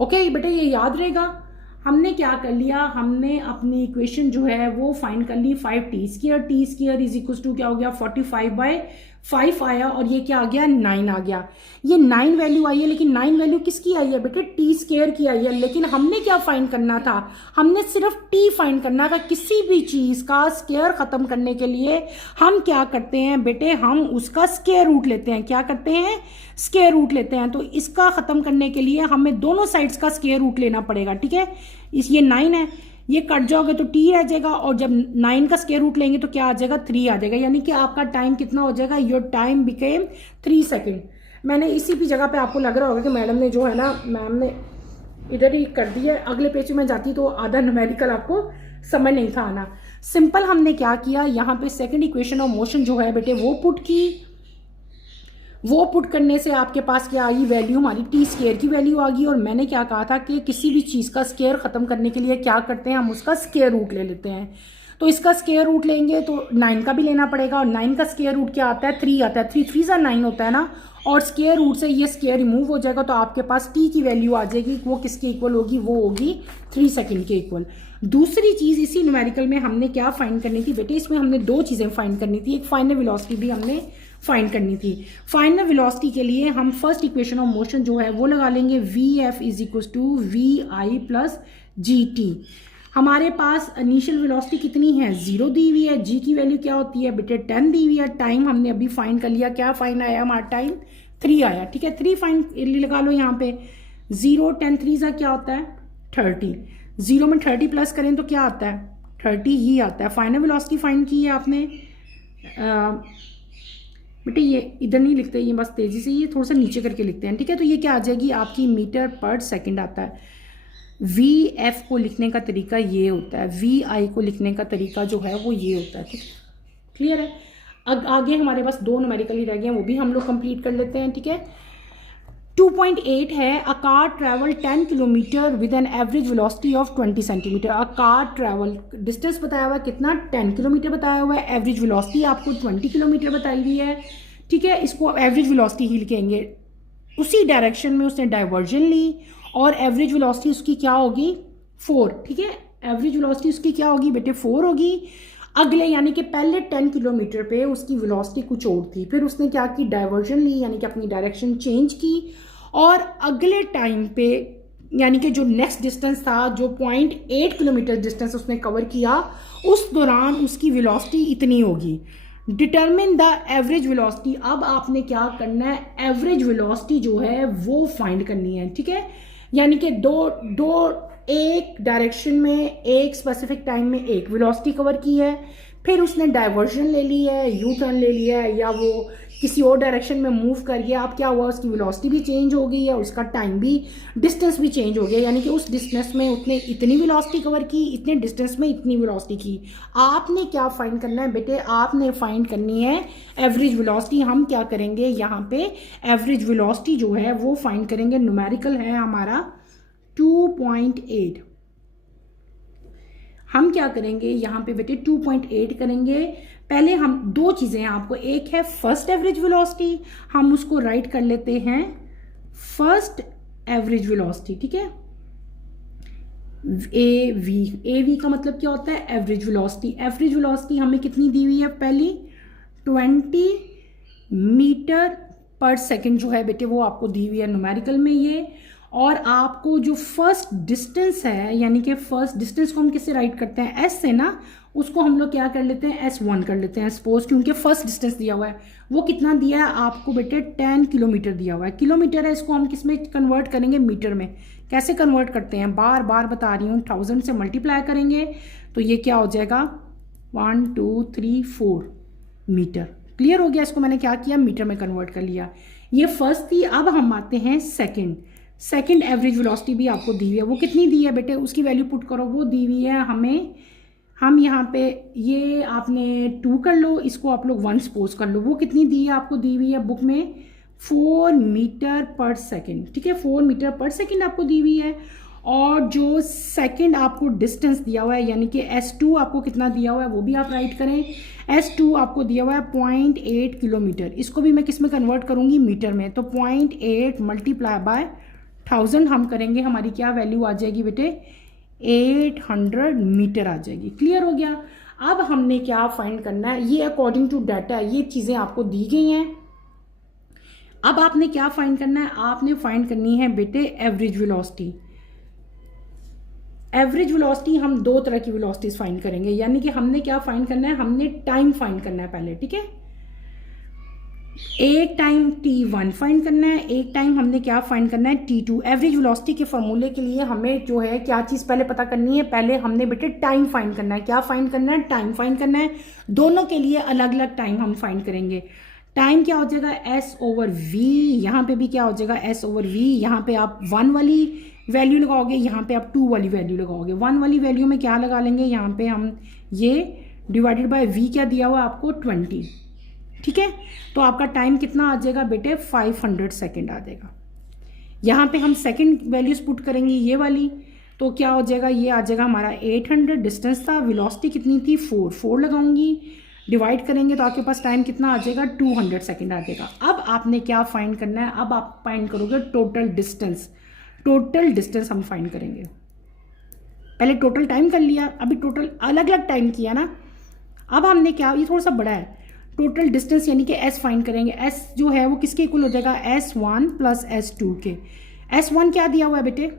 ओके बेटे, ये याद रहेगा। हमने क्या कर लिया, हमने अपनी इक्वेशन जो है वो फाइंड कर ली, 5t² इज इक्वल टू क्या हो गया 45/5 आया, और ये क्या आ गया 9 आ गया। ये 9 वैल्यू आई है, लेकिन 9 वैल्यू किसकी आई है बेटे, t² की आई है। लेकिन हमने क्या फाइंड करना था, हमने सिर्फ t फाइंड करना था। किसी भी चीज का स्क्वायर खत्म करने के लिए हम क्या करते हैं बेटे, हम उसका स्क्वायर रूट लेते हैं। क्या करते हैं, स्क्वायर रूट लेते हैं। तो इसका खत्म करने के लिए हमें दोनों साइड्स का स्क्वायर रूट लेना पड़ेगा, ठीक है। ये 9 है, ये कट जाओगे तो t रह जाएगा, और जब 9 का स्क्वायर रूट लेंगे तो क्या आ जाएगा 3 आ जाएगा, यानी कि आपका टाइम कितना हो जाएगा, योर टाइम बिकेम 3 सेकेंड। मैंने इसी भी जगह पे, आपको लग रहा होगा कि मैडम ने जो है ना, मैम ने इधर ही कर दिया, अगले पेज में जाती तो आधा न्यूमेरिकल आपको समझ नहीं था आना। सिंपल हमने क्या किया, यहाँ पे सेकेंड इक्वेशन ऑफ मोशन जो है बेटे वो पुट की। वो पुट करने से आपके पास क्या आई, वैल्यू हमारी t² की वैल्यू आ गई। और मैंने क्या कहा था कि किसी भी चीज़ का स्क्वायर ख़त्म करने के लिए क्या करते हैं, हम उसका स्क्वायर रूट ले लेते हैं। तो इसका स्क्वायर रूट लेंगे तो 9 का भी लेना पड़ेगा, और 9 का स्क्वायर रूट क्या आता है, 3 आता है। 3 3 सा 9 होता है ना, और स्क्वायर रूट से ये स्क्वायर रिमूव हो जाएगा, तो आपके पास t की वैल्यू आ जाएगी, वो किसके इक्वल होगी, वो होगी 3 सेकेंड के इक्वल। दूसरी चीज़ इसी न्यूमेरिकल में हमने क्या फाइंड करनी थी बेटे, इसमें हमने दो चीज़ें फाइंड करनी थी। एक फाइनल वेलोसिटी भी हमने फाइंड करनी थी। फाइनल वेलोसिटी के लिए हम फर्स्ट इक्वेशन ऑफ मोशन जो है वो लगा लेंगे, VF is equal to VI plus GT। हमारे पास इनिशियल वेलोसिटी कितनी है, 0 दी हुई है। g की वैल्यू क्या होती है बेटे, 10 दी हुई है। टाइम हमने अभी फाइंड कर लिया, क्या फाइंड आया हमारा टाइम, 3 आया, ठीक है। 3 फाइंड लगा लो यहाँ पे, 0 10 3 सा क्या होता है 30, 0 में 30 प्लस करें तो क्या आता है 30 ही आता है। फाइनल वेलोसिटी फाइंड की है आपने। बेटे ये इधर नहीं लिखते, ये बस तेज़ी से ये थोड़ा सा नीचे करके लिखते हैं, ठीक है। तो ये क्या आ जाएगी आपकी मीटर पर सेकंड आता है। VF को लिखने का तरीका ये होता है, VI को लिखने का तरीका जो है वो ये होता है, ठीक है। क्लियर है। आगे हमारे पास 2 न्यूमेरिकल ही रह गए हैं, वो भी हम लोग कंप्लीट कर लेते हैं, ठीक है। 2.8 है, a car travel 10 kilometre with an average velocity of 20 centimetre. A car travel, distance बताया हुआ है कितना, 10 किलोमीटर बताया हुआ है, एवरेज वेलोसिटी आपको 20 किलोमीटर बताई हुई है, ठीक है। इसको एवरेज वेलोसिटी ही लिखेंगे। उसी डायरेक्शन में उसने डाइवर्जन ली, और एवरेज वेलोसिटी उसकी क्या होगी 4, ठीक है। एवरेज वेलोसिटी उसकी क्या होगी बेटे 4 होगी। अगले यानी कि पहले 10 किलोमीटर पे उसकी वेलोसिटी कुछ और थी, फिर उसने क्या की, डाइवर्जन ली, यानी कि अपनी डायरेक्शन चेंज की, और अगले टाइम पे यानी कि जो नेक्स्ट डिस्टेंस था, जो 0.8 किलोमीटर डिस्टेंस उसने कवर किया, उस दौरान उसकी वेलोसिटी इतनी होगी। Determine the average velocity. अब आपने क्या करना है, एवरेज वेलोसिटी जो है वो फाइंड करनी है, ठीक है। यानी कि दो एक डायरेक्शन में एक स्पेसिफिक टाइम में एक वेलोसिटी कवर की है, फिर उसने डाइवर्जन ले ली है, यू टर्न ले लिया है, या वो किसी और डायरेक्शन में मूव कर गया, अब क्या हुआ, उसकी वेलोसिटी भी चेंज हो गई है, उसका टाइम भी, डिस्टेंस भी चेंज हो गया, यानी कि उस डिस्टेंस में उसने इतनी वेलोसिटी कवर की, इतने डिस्टेंस में इतनी वेलोसिटी की। आपने क्या फाइंड करना है बेटे, आपने फाइंड करनी है एवरेज वेलोसिटी। हम क्या करेंगे यहाँ पे, एवरेज वेलोसिटी जो है वो फाइंड करेंगे। न्यूमेरिकल है हमारा 2.8। हम क्या करेंगे यहाँ पे बेटे 2.8 करेंगे। पहले हम दो चीजें हैं आपको, एक है फर्स्ट एवरेज वेलोसिटी, हम उसको राइट कर लेते हैं फर्स्ट एवरेज वेलोसिटी, ठीक है, ए वी का मतलब क्या होता है, एवरेज वेलोसिटी। एवरेज वेलोसिटी हमें कितनी दी हुई है, पहली 20 मीटर पर सेकेंड जो है बेटे वो आपको दी हुई है न्यूमेरिकल में ये। और आपको जो फर्स्ट डिस्टेंस है, यानी कि फर्स्ट डिस्टेंस को हम किससे राइट करते हैं, एस से ना, उसको हम लोग क्या कर लेते हैं, S1 कर लेते हैं सपोज, क्योंकि फर्स्ट डिस्टेंस दिया हुआ है। वो कितना दिया है आपको बेटे, 10 किलोमीटर दिया हुआ है। किलोमीटर है, इसको हम किस में कन्वर्ट करेंगे, मीटर में। कैसे कन्वर्ट करते हैं, बार बार बता रही हूँ, 1000 से मल्टीप्लाई करेंगे तो ये क्या हो जाएगा, 1 2 3 4 मीटर। क्लियर हो गया, इसको मैंने क्या किया, मीटर में कन्वर्ट कर लिया। ये फर्स्ट थी। अब हम आते हैं सेकंड एवरेज वेलोसिटी भी आपको दी हुई है। वो कितनी दी है बेटे, उसकी वैल्यू पुट करो, वो दी हुई है हमें, हम यहाँ पे ये आपने 2 कर लो, इसको आप लोग 1 सपोज कर लो। वो कितनी दी है आपको, दी हुई है बुक में 4 मीटर पर सेकेंड, ठीक है, 4 मीटर पर सेकेंड आपको दी हुई है। और जो सेकंड आपको डिस्टेंस दिया हुआ है, यानी कि S2 आपको कितना दिया हुआ है वो भी आप राइट करें। S2 आपको दिया हुआ है 0.8 किलोमीटर, इसको भी मैं किस में कन्वर्ट करूँगी, मीटर में। तो 0.8 मल्टीप्लाई बाय 1000 हम करेंगे, हमारी क्या वैल्यू आ जाएगी बेटे, 800 मीटर आ जाएगी। क्लियर हो गया। अब हमने क्या फाइंड करना है, ये अकॉर्डिंग टू डाटा ये चीज़ें आपको दी गई हैं। अब आपने क्या फाइंड करना है, आपने फाइंड करनी है बेटे एवरेज वेलोसिटी। एवरेज वेलोसिटी हम दो तरह की वेलोसिटीज फाइंड करेंगे, यानी कि हमने क्या फाइंड करना है, हमने टाइम फाइंड करना है पहले, ठीक है। एक टाइम t1 फाइंड करना है, एक टाइम हमने क्या फाइंड करना है, t2। एवरेज वेलोसिटी के फॉर्मूले के लिए हमें जो है क्या चीज़ पहले पता करनी है, पहले हमने बेटे टाइम फाइंड करना है। क्या फाइंड करना है, टाइम फाइंड करना है। दोनों के लिए अलग अलग टाइम हम फाइंड करेंगे। टाइम क्या हो जाएगा, S/V, यहाँ पे भी क्या हो जाएगा, S/V। यहाँ पे आप 1 वाली वैल्यू लगाओगे, यहाँ पे आप 2 वाली वैल्यू लगाओगे। 1 वाली वैल्यू में क्या लगा लेंगे, यहाँ पे हम ये डिवाइडेड बाय V क्या दिया हुआ आपको 20, ठीक है। तो आपका टाइम कितना आ जाएगा बेटे, 500 सेकेंड आ जाएगा। यहाँ पे हम सेकेंड वैल्यूज पुट करेंगे ये वाली, तो क्या हो जाएगा, ये आ जाएगा हमारा 800। डिस्टेंस था, वेलोसिटी कितनी थी, 4 लगाऊंगी, डिवाइड करेंगे तो आपके पास टाइम कितना आ जाएगा, 200 सेकेंड आ जाएगा। अब आपने क्या फाइंड करना है, अब आप फाइंड करोगे टोटल डिस्टेंस। टोटल डिस्टेंस हम फाइंड करेंगे। पहले टोटल टाइम कर लिया, अभी टोटल अलग अलग टाइम किया ना। अब हमने क्या, ये थोड़ा सा बड़ा है, टोटल डिस्टेंस यानी कि S फाइंड करेंगे। S जो है वो किसके इक्वल हो जाएगा, S1 प्लस S2 के। S1 क्या दिया हुआ है बेटे,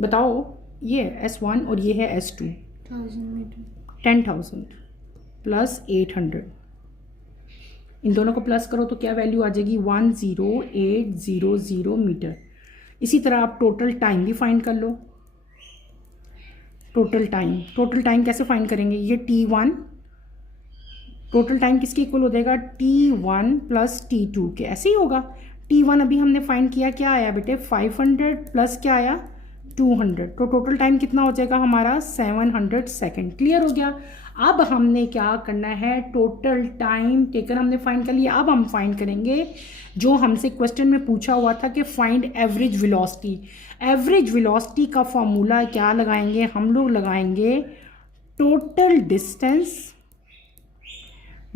बताओ, ये S1 और ये है S2, 10,000 प्लस 800, इन दोनों को प्लस करो तो क्या वैल्यू आ जाएगी, 10800 मीटर। इसी तरह आप टोटल टाइम भी फाइंड कर लो। टोटल टाइम कैसे फाइंड करेंगे, ये T1, टोटल टाइम किसके इक्वल हो जाएगा, T1 प्लस T2 के, ऐसे ही होगा। T1 अभी हमने फाइंड किया, क्या आया बेटे 500 प्लस क्या आया 200, तो टोटल टाइम कितना हो जाएगा हमारा 700 सेकेंड। क्लियर हो गया। अब हमने क्या करना है, टोटल टाइम टेकन हमने फाइंड कर लिया। अब हम फाइंड करेंगे जो हमसे क्वेश्चन में पूछा हुआ था कि find average velocity. Average velocity का फॉर्मूला क्या लगाएंगे, हम लोग लगाएंगे total distance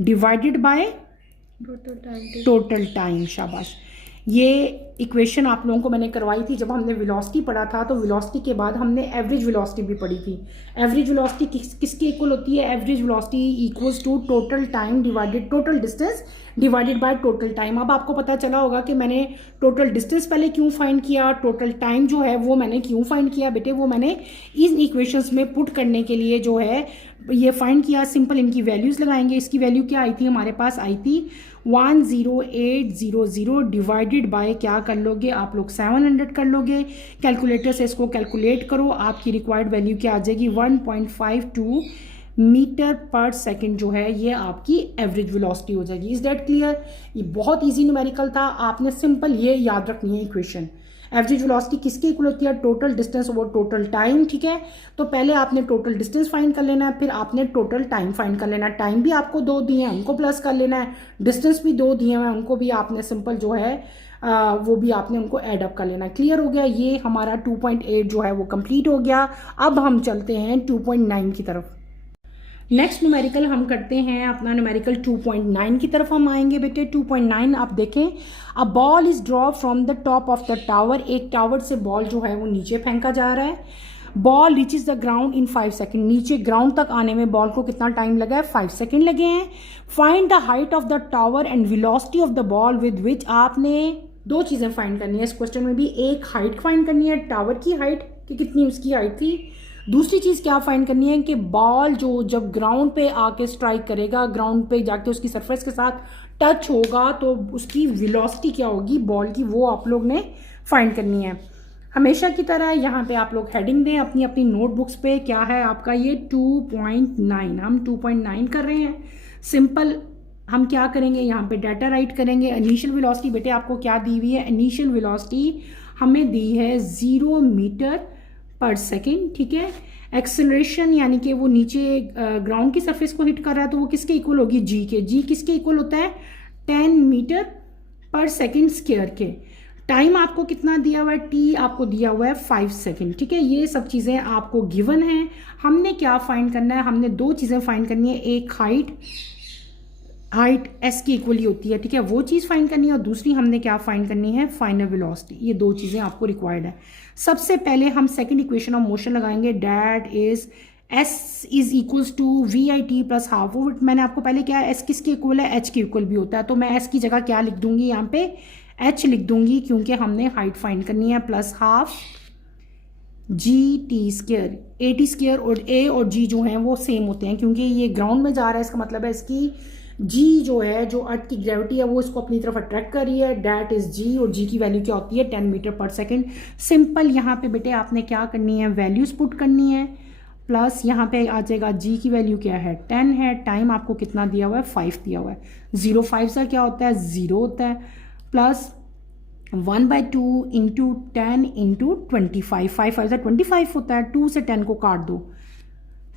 divided by total time. शाबाश, ये इक्वेशन आप लोगों को मैंने करवाई थी जब हमने वेलोसिटी पढ़ा था। तो वेलोसिटी के बाद हमने एवरेज वेलोसिटी भी पढ़ी थी। एवरेज वेलोसिटी किसके इक्वल होती है, average velocity equals to total time divided total distance divided by total time. अब आपको पता चला होगा कि मैंने टोटल डिस्टेंस पहले क्यों फाइंड किया, टोटल टाइम जो है वो मैंने क्यों फाइंड किया बेटे, वो मैंने इन इक्वेशंस में पुट करने के लिए जो है ये फाइंड किया। सिंपल इनकी वैल्यूज लगाएंगे। इसकी वैल्यू क्या आई थी, हमारे पास आई थी 10800 डिवाइडेड बाय क्या कर लोगे आप लोग 700 कर लोगे। कैलकुलेटर से इसको कैलकुलेट करो, आपकी रिक्वायर्ड वैल्यू क्या आ जाएगी 1.52 मीटर पर सेकंड जो है ये आपकी एवरेज वेलोसिटी हो जाएगी। Is that clear? ये बहुत इजी न्यूमेरिकल था, आपने सिंपल ये याद रखनी है इक्वेशन। एवरेज वेलोसिटी किसके इक्वल होती है? Total distance over total time. ठीक है, तो पहले आपने टोटल डिस्टेंस फाइंड कर लेना है, फिर आपने टोटल टाइम फाइंड कर लेना है। टाइम भी आपको 2 दिए हैं, उनको प्लस कर लेना है, डिस्टेंस भी 2 दिए हैं, उनको भी आपने सिंपल जो है वो भी आपने उनको एड अप कर लेना। क्लियर हो गया? ये हमारा 2.8 जो है वो कंप्लीट हो गया। अब हम चलते हैं 2.9 की तरफ। नेक्स्ट न्यूमेरिकल हम करते हैं अपना न्यूमेरिकल 2.9 की तरफ हम आएंगे बेटे। 2.9 आप देखें, a ball is drop from the top of the tower. एक टावर से बॉल जो है वो नीचे फेंका जा रहा है। Ball reaches the ground in 5 second. नीचे ग्राउंड तक आने में बॉल को कितना टाइम लगा है? 5 सेकेंड लगे हैं। Find the height of the tower and velocity of the ball with which. आपने 2 चीज़ें फाइंड करनी है इस क्वेश्चन में भी। एक हाइट फाइंड करनी है, टावर की हाइट कि कितनी उसकी हाइट थी। दूसरी चीज़ क्या फाइंड करनी है कि बॉल जो जब ग्राउंड पे आके स्ट्राइक करेगा, ग्राउंड पे जाके उसकी सरफेस के साथ टच होगा तो उसकी वेलोसिटी क्या होगी बॉल की, वो आप लोग ने फाइंड करनी है। हमेशा की तरह यहाँ पे आप लोग हेडिंग दें अपनी अपनी नोटबुक्स पे। क्या है आपका ये 2.9, हम 2.9 कर रहे हैं। सिंपल हम क्या करेंगे, यहाँ पे डाटा राइट करेंगे। इनिशियल वेलोसिटी बेटे आपको क्या दी हुई है? इनिशियल वेलोसिटी हमें दी है 0 मीटर पर सेकेंड। ठीक है, एक्सेलरेशन यानी कि वो नीचे ग्राउंड की सरफेस को हिट कर रहा है तो वो किसके इक्वल होगी? जी के। जी किसके इक्वल होता है? 10 मीटर पर सेकेंड स्क्वायर के। टाइम आपको कितना दिया हुआ है? टी आपको दिया हुआ है 5 सेकेंड। ठीक है, ये सब चीज़ें आपको गिवन है। हमने क्या फाइंड करना है? हमने 2 चीज़ें फाइंड करनी है। एक हाइट एस की इक्वली होती है, ठीक है, वो चीज़ फाइंड करनी है। और दूसरी हमने क्या फाइंड करनी है? Final velocity. ये 2 चीज़ें आपको रिक्वायर्ड है। सबसे पहले हम सेकंड इक्वेशन ऑफ मोशन लगाएंगे। That is s is equals to v i t plus half. वो मैंने आपको पहले क्या, एस किसके इक्वल है? एच के इक्वल भी होता है। तो मैं एस की जगह क्या लिख दूंगी? यहाँ पे एच लिख दूंगी, क्योंकि हमने हाइट फाइंड करनी है। Plus half G T square. ए टी स्क्वायर और ए और जी जो हैं वो सेम होते हैं, क्योंकि ये ग्राउंड में जा रहा है, इसका मतलब है इसकी जी जो है, जो अर्थ की ग्रेविटी है वो इसको अपनी तरफ अट्रैक्ट कर रही है। डैट इज जी, और जी की वैल्यू क्या होती है? 10 मीटर पर सेकेंड। सिंपल यहाँ पे बेटे आपने क्या करनी है? वैल्यूज पुट करनी है। प्लस यहाँ पे आ जाएगा जी की वैल्यू क्या है? 10 है। टाइम आपको कितना दिया हुआ है? 5 दिया हुआ है। 0 5 सा क्या होता है? 0 होता है। Plus 1/2 into 10 into 25। 5 5 25 होता है। 2 से 10 को काट दो,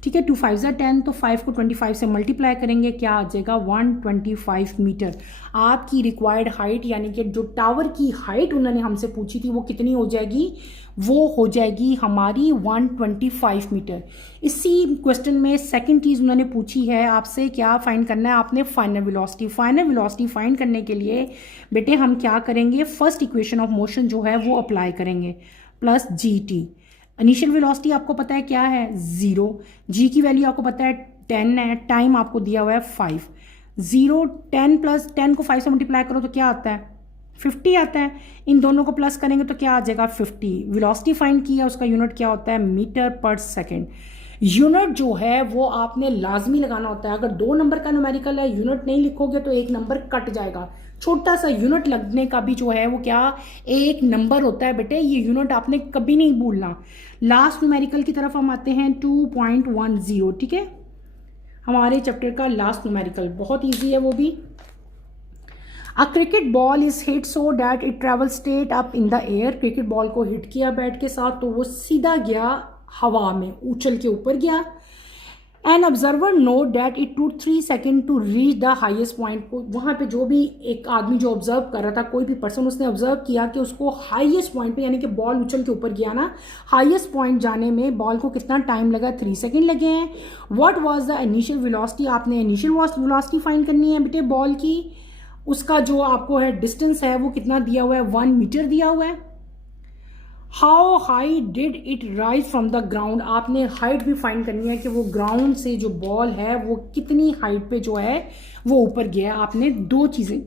ठीक है, 2 5 10, तो 5 को 25 से मल्टीप्लाई करेंगे, क्या आ जाएगा? 125 मीटर। आपकी रिक्वायर्ड हाइट यानी कि जो टावर की हाइट उन्होंने हमसे पूछी थी वो कितनी हो जाएगी? वो हो जाएगी हमारी 125 मीटर। इसी क्वेश्चन में सेकंड चीज़ उन्होंने पूछी है आपसे, क्या फाइंड करना है आपने? Final velocity. Final velocity find करने के लिए बेटे हम क्या करेंगे? फर्स्ट इक्वेशन ऑफ मोशन जो है वो अप्लाई करेंगे। Plus G T. Initial velocity आपको पता है क्या है? 0। जी की वैल्यू आपको पता है 10 है। टाइम आपको दिया हुआ है 5। 0 10 प्लस 10 को 5 से मल्टीप्लाई करो तो क्या आता है? 50 आता है। इन दोनों को प्लस करेंगे तो क्या आ जाएगा? 50। वेलोसिटी फाइंड किया, उसका यूनिट क्या होता है? Metre per second. यूनिट जो है वो आपने लाजमी लगाना होता है। अगर 2 नंबर का न्यूमेरिकल है, यूनिट नहीं लिखोगे तो 1 नंबर कट जाएगा। छोटा सा यूनिट लगने का भी जो है वो क्या, 1 नंबर होता है बेटे। ये यूनिट आपने कभी नहीं भूलना। लास्ट न्यूमेरिकल की तरफ हम आते हैं 2.10, ठीक है, हमारे चैप्टर का लास्ट न्यूमेरिकल। बहुत ईजी है वो भी। A cricket ball is hit so that it travel straight up in the air. Cricket ball को हिट किया बैट के साथ तो वो सीधा गया हवा में, उछल के ऊपर गया। An observer note that it took 3 second to reach the highest point. को वहाँ पे जो भी एक आदमी जो ऑब्जर्व कर रहा था, कोई भी पर्सन, उसने ऑब्जर्व किया कि उसको हाईएस्ट पॉइंट पे, यानी कि बॉल उछल के ऊपर गया ना, हाईएस्ट पॉइंट जाने में बॉल को कितना टाइम लगा? 3 सेकेंड लगे हैं। What was the initial velocity? आपने इनिशियल वेलोसिटी फाइंड करनी है बेटे बॉल की। उसका जो आपको है डिस्टेंस है वो कितना दिया हुआ है? 1 मीटर दिया हुआ है। How high did it rise from the ground? आपने हाइट भी फाइंड करनी है कि वो ग्राउंड से जो बॉल है वो कितनी हाइट पे जो है वो ऊपर गया। आपने 2 चीज़ें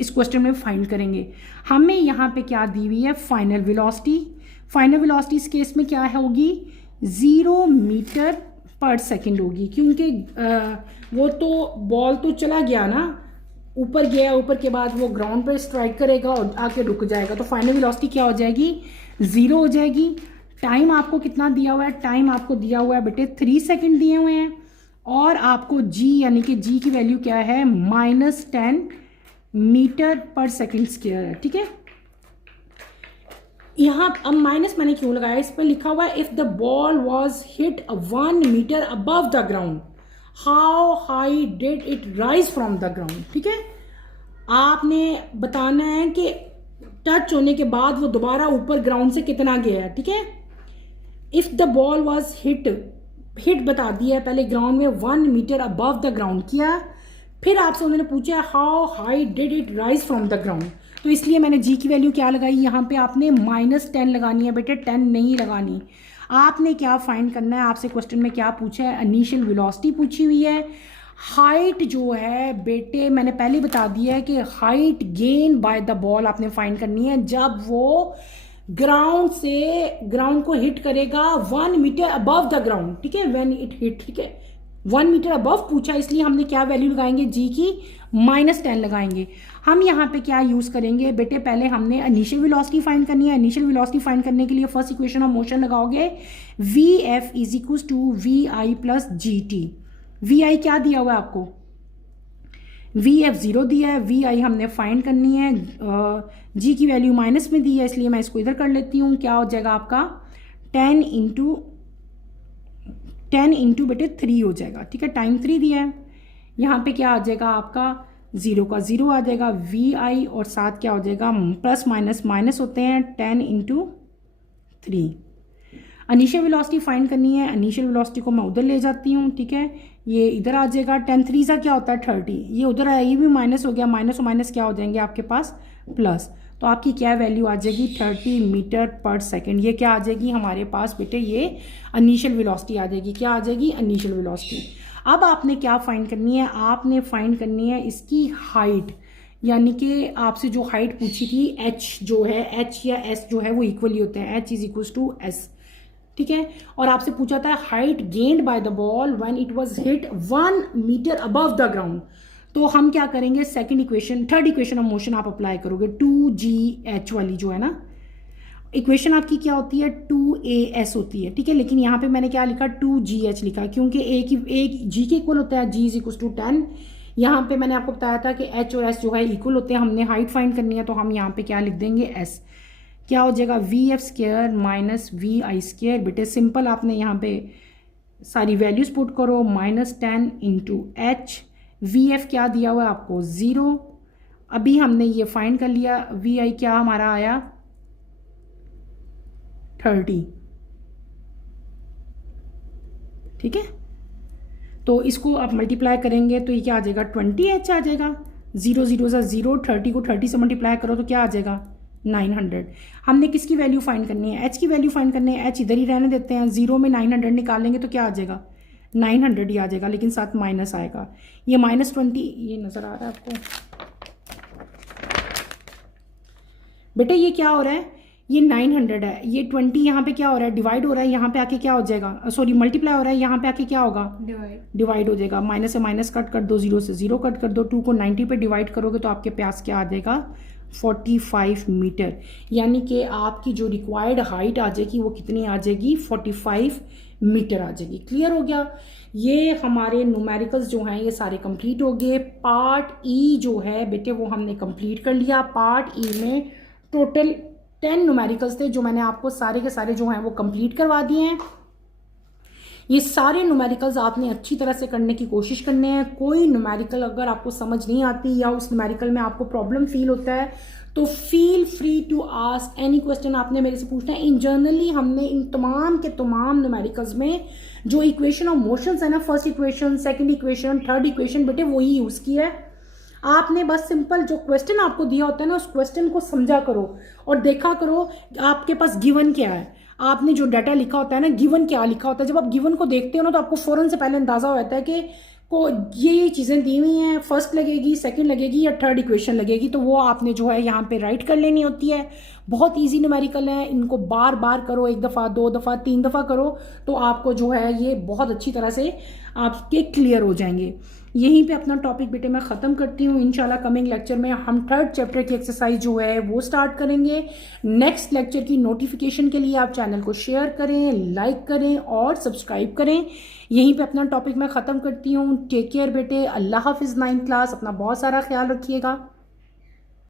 इस क्वेश्चन में फाइंड करेंगे। हमें यहाँ पे क्या दी हुई है? Final velocity. फाइनल वेलोसिटी इस केस में क्या है होगी? 0 मीटर पर सेकेंड होगी, क्योंकि वो तो बॉल तो चला गया ना, ऊपर गया, ऊपर के बाद वो ग्राउंड पर स्ट्राइक करेगा और आके रुक जाएगा, तो फाइनल वेलोसिटी क्या हो जाएगी, 0 हो जाएगी। टाइम आपको कितना दिया हुआ है, टाइम आपको दिया हुआ है बेटे 3 सेकेंड दिए हुए हैं, और आपको जी यानी कि जी की वैल्यू क्या है, -10 मीटर पर सेकेंड स्क्वायर है, ठीक है। यहाँ अब माइनस मैंने क्यों लगाया, इस पर लिखा हुआ है if the ball was hit 1 metre above the ground how high did it rise from the ground, ठीक है। आपने बताना है कि टच होने के बाद वो दोबारा ऊपर ग्राउंड से कितना गया है, ठीक है। If the ball was hit बता दिया है पहले ग्राउंड में 1 मीटर अबव द ग्राउंड किया, फिर आपसे उन्होंने पूछा how high did it rise from the ground, तो इसलिए मैंने जी की वैल्यू क्या लगाई, यहाँ पे आपने -10 लगानी है बेटे, 10 नहीं लगानी। आपने क्या फाइंड करना है, आपसे क्वेश्चन में क्या पूछा है, इनिशियल वेलोसिटी पूछी हुई है। हाइट जो है बेटे मैंने पहले बता दिया है कि height gain by the ball आपने फाइंड करनी है जब वो ग्राउंड को हिट करेगा 1 मीटर अबव द ग्राउंड, ठीक है, व्हेन इट हिट, ठीक है। 1 मीटर अबव पूछा, इसलिए हमने क्या वैल्यू लगाएंगे, जी की -10 लगाएंगे। हम यहाँ पे क्या यूज़ करेंगे बेटे, पहले हमने इनिशियल वेलोसिटी फाइंड करनी है। इनिशियल वेलोसिटी फाइंड करने के लिए फर्स्ट इक्वेशन ऑफ मोशन लगाओगे, VF = VI + GT। VI क्या दिया हुआ है आपको, VF 0 दिया है, VI हमने फाइंड करनी है, G की वैल्यू माइनस में दी है, इसलिए मैं इसको इधर कर लेती हूँ। क्या हो जाएगा आपका 10 इंटू बेटे 3 हो जाएगा, ठीक है, टाइम 3 दिया है। यहाँ पे क्या आ जाएगा आपका 0 का 0 आ जाएगा, VI और साथ क्या हो जाएगा, प्लस माइनस होते हैं, 10 इंटू 3। इनिशियल वेलोसिटी फाइंड करनी है, इनिशियल वेलोसिटी को मैं उधर ले जाती हूँ, ठीक है, ये इधर आ जाएगा, 10 3 सा क्या होता है 30, ये उधर आया, ये भी माइनस हो गया, माइनस और माइनस क्या हो जाएंगे आपके पास प्लस, तो आपकी क्या वैल्यू आ जाएगी 30 मीटर पर सेकेंड। ये क्या आ जाएगी हमारे पास बेटे, ये इनिशियल वेलोसिटी आ जाएगी। क्या आ जाएगी, इनिशियल वेलोसिटी। अब आपने क्या फाइंड करनी है, आपने फाइंड करनी है इसकी हाइट, यानी कि आपसे जो हाइट पूछी थी h जो है, h या s जो है वो इक्वली होते हैं, h = s, ठीक है। और आपसे पूछा था height gained by the ball when it was hit 1 metre above the ground, तो हम क्या करेंगे, थर्ड इक्वेशन ऑफ मोशन आप अप्लाई करोगे, 2gh वाली जो है ना इक्वेशन आपकी क्या होती है, 2as होती है, ठीक है। लेकिन यहाँ पे मैंने क्या लिखा, 2gh लिखा, क्योंकि एक g के इक्वल होता है, g = 10। यहाँ पे मैंने आपको बताया था कि h और s जो है इक्वल होते हैं, हमने हाइट फाइंड करनी है, तो हम यहाँ पे क्या लिख देंगे, s। क्या हो जाएगा, VF² - VI², बेटे सिंपल, आपने यहाँ पे सारी वैल्यूज पुट करो, -10 इंटू h, VF क्या दिया हुआ है आपको 0, अभी हमने ये फाइंड कर लिया, VI क्या हमारा आया 30, ठीक है। तो इसको आप मल्टीप्लाई करेंगे तो ये क्या आ जाएगा 20h आ जाएगा, 0 0 सा 0, 30 को 30 से मल्टीप्लाई करो तो क्या आ जाएगा 900। हमने किसकी वैल्यू फाइंड करनी है, h की वैल्यू फाइंड करनी है, h इधर ही रहने देते हैं, 0 में 900 निकालेंगे तो क्या आ जाएगा 900 ही आ जाएगा, लेकिन साथ माइनस आएगा, ये -20, ये नज़र आ रहा है आपको बेटा, ये क्या हो रहा है, ये 900 है, ये 20 यहाँ पे क्या हो रहा है, डिवाइड हो रहा है, यहाँ पे आके क्या हो जाएगा, सॉरी मल्टीप्लाई हो रहा है, यहाँ पे आके क्या होगा, डिवाइड हो जाएगा, माइनस से माइनस कट कर दो, 0 से 0 कट कर दो, 2 को 90 पे डिवाइड करोगे तो आपके पास क्या आ जाएगा 45 मीटर, यानी कि आपकी जो रिक्वायर्ड हाइट आ जाएगी वो कितनी आ जाएगी 45 मीटर आ जाएगी। क्लियर हो गया, ये हमारे न्यूमेरिकल्स जो हैं ये सारे कंप्लीट हो गए। पार्ट ई जो है बेटे वो हमने कंप्लीट कर लिया। पार्ट ई में टोटल 10 न्यूमेरिकल्स थे जो मैंने आपको सारे के सारे जो हैं वो कंप्लीट करवा दिए हैं। ये सारे न्यूमेरिकल्स आपने अच्छी तरह से करने की कोशिश करने हैं। कोई न्यूमेरिकल अगर आपको समझ नहीं आती या उस न्यूमेरिकल में आपको प्रॉब्लम फील होता है तो feel free to ask any question, आपने मेरे से पूछना है। इन जनरली हमने इन तमाम के तमाम न्यूमेरिकल्स में जो इक्वेशन ऑफ मोशंस है ना, first equation, second equation, third equation, बेटे वही यूज़ किया है। आपने बस सिंपल जो क्वेश्चन आपको दिया होता है ना उस क्वेश्चन को समझा करो और देखा करो आपके पास गिवन क्या है। आपने जो डाटा लिखा होता है ना, गिवन क्या लिखा होता है, जब आप गिवन को देखते हो ना तो आपको फ़ौरन से पहले अंदाज़ा हो जाता है कि को ये चीज़ें दी हुई हैं, फर्स्ट लगेगी, सेकंड लगेगी या थर्ड इक्वेशन लगेगी, तो वो आपने जो है यहाँ पे राइट कर लेनी होती है। बहुत ईजी न्यूमेरिकल है, इनको बार बार करो, 1 दफ़ा 2 दफ़ा 3 दफ़ा करो तो आपको जो है ये बहुत अच्छी तरह से आपके क्लियर हो जाएंगे। यहीं पे अपना टॉपिक बेटे मैं ख़त्म करती हूँ। इंशाल्लाह कमिंग लेक्चर में हम 3rd चैप्टर की एक्सरसाइज जो है वो स्टार्ट करेंगे। नेक्स्ट लेक्चर की नोटिफिकेशन के लिए आप चैनल को शेयर करें, लाइक करें और सब्सक्राइब करें। यहीं पे अपना टॉपिक मैं ख़त्म करती हूँ। टेक केयर बेटे, अल्लाह हाफिज़। 9th क्लास, अपना बहुत सारा ख्याल रखिएगा।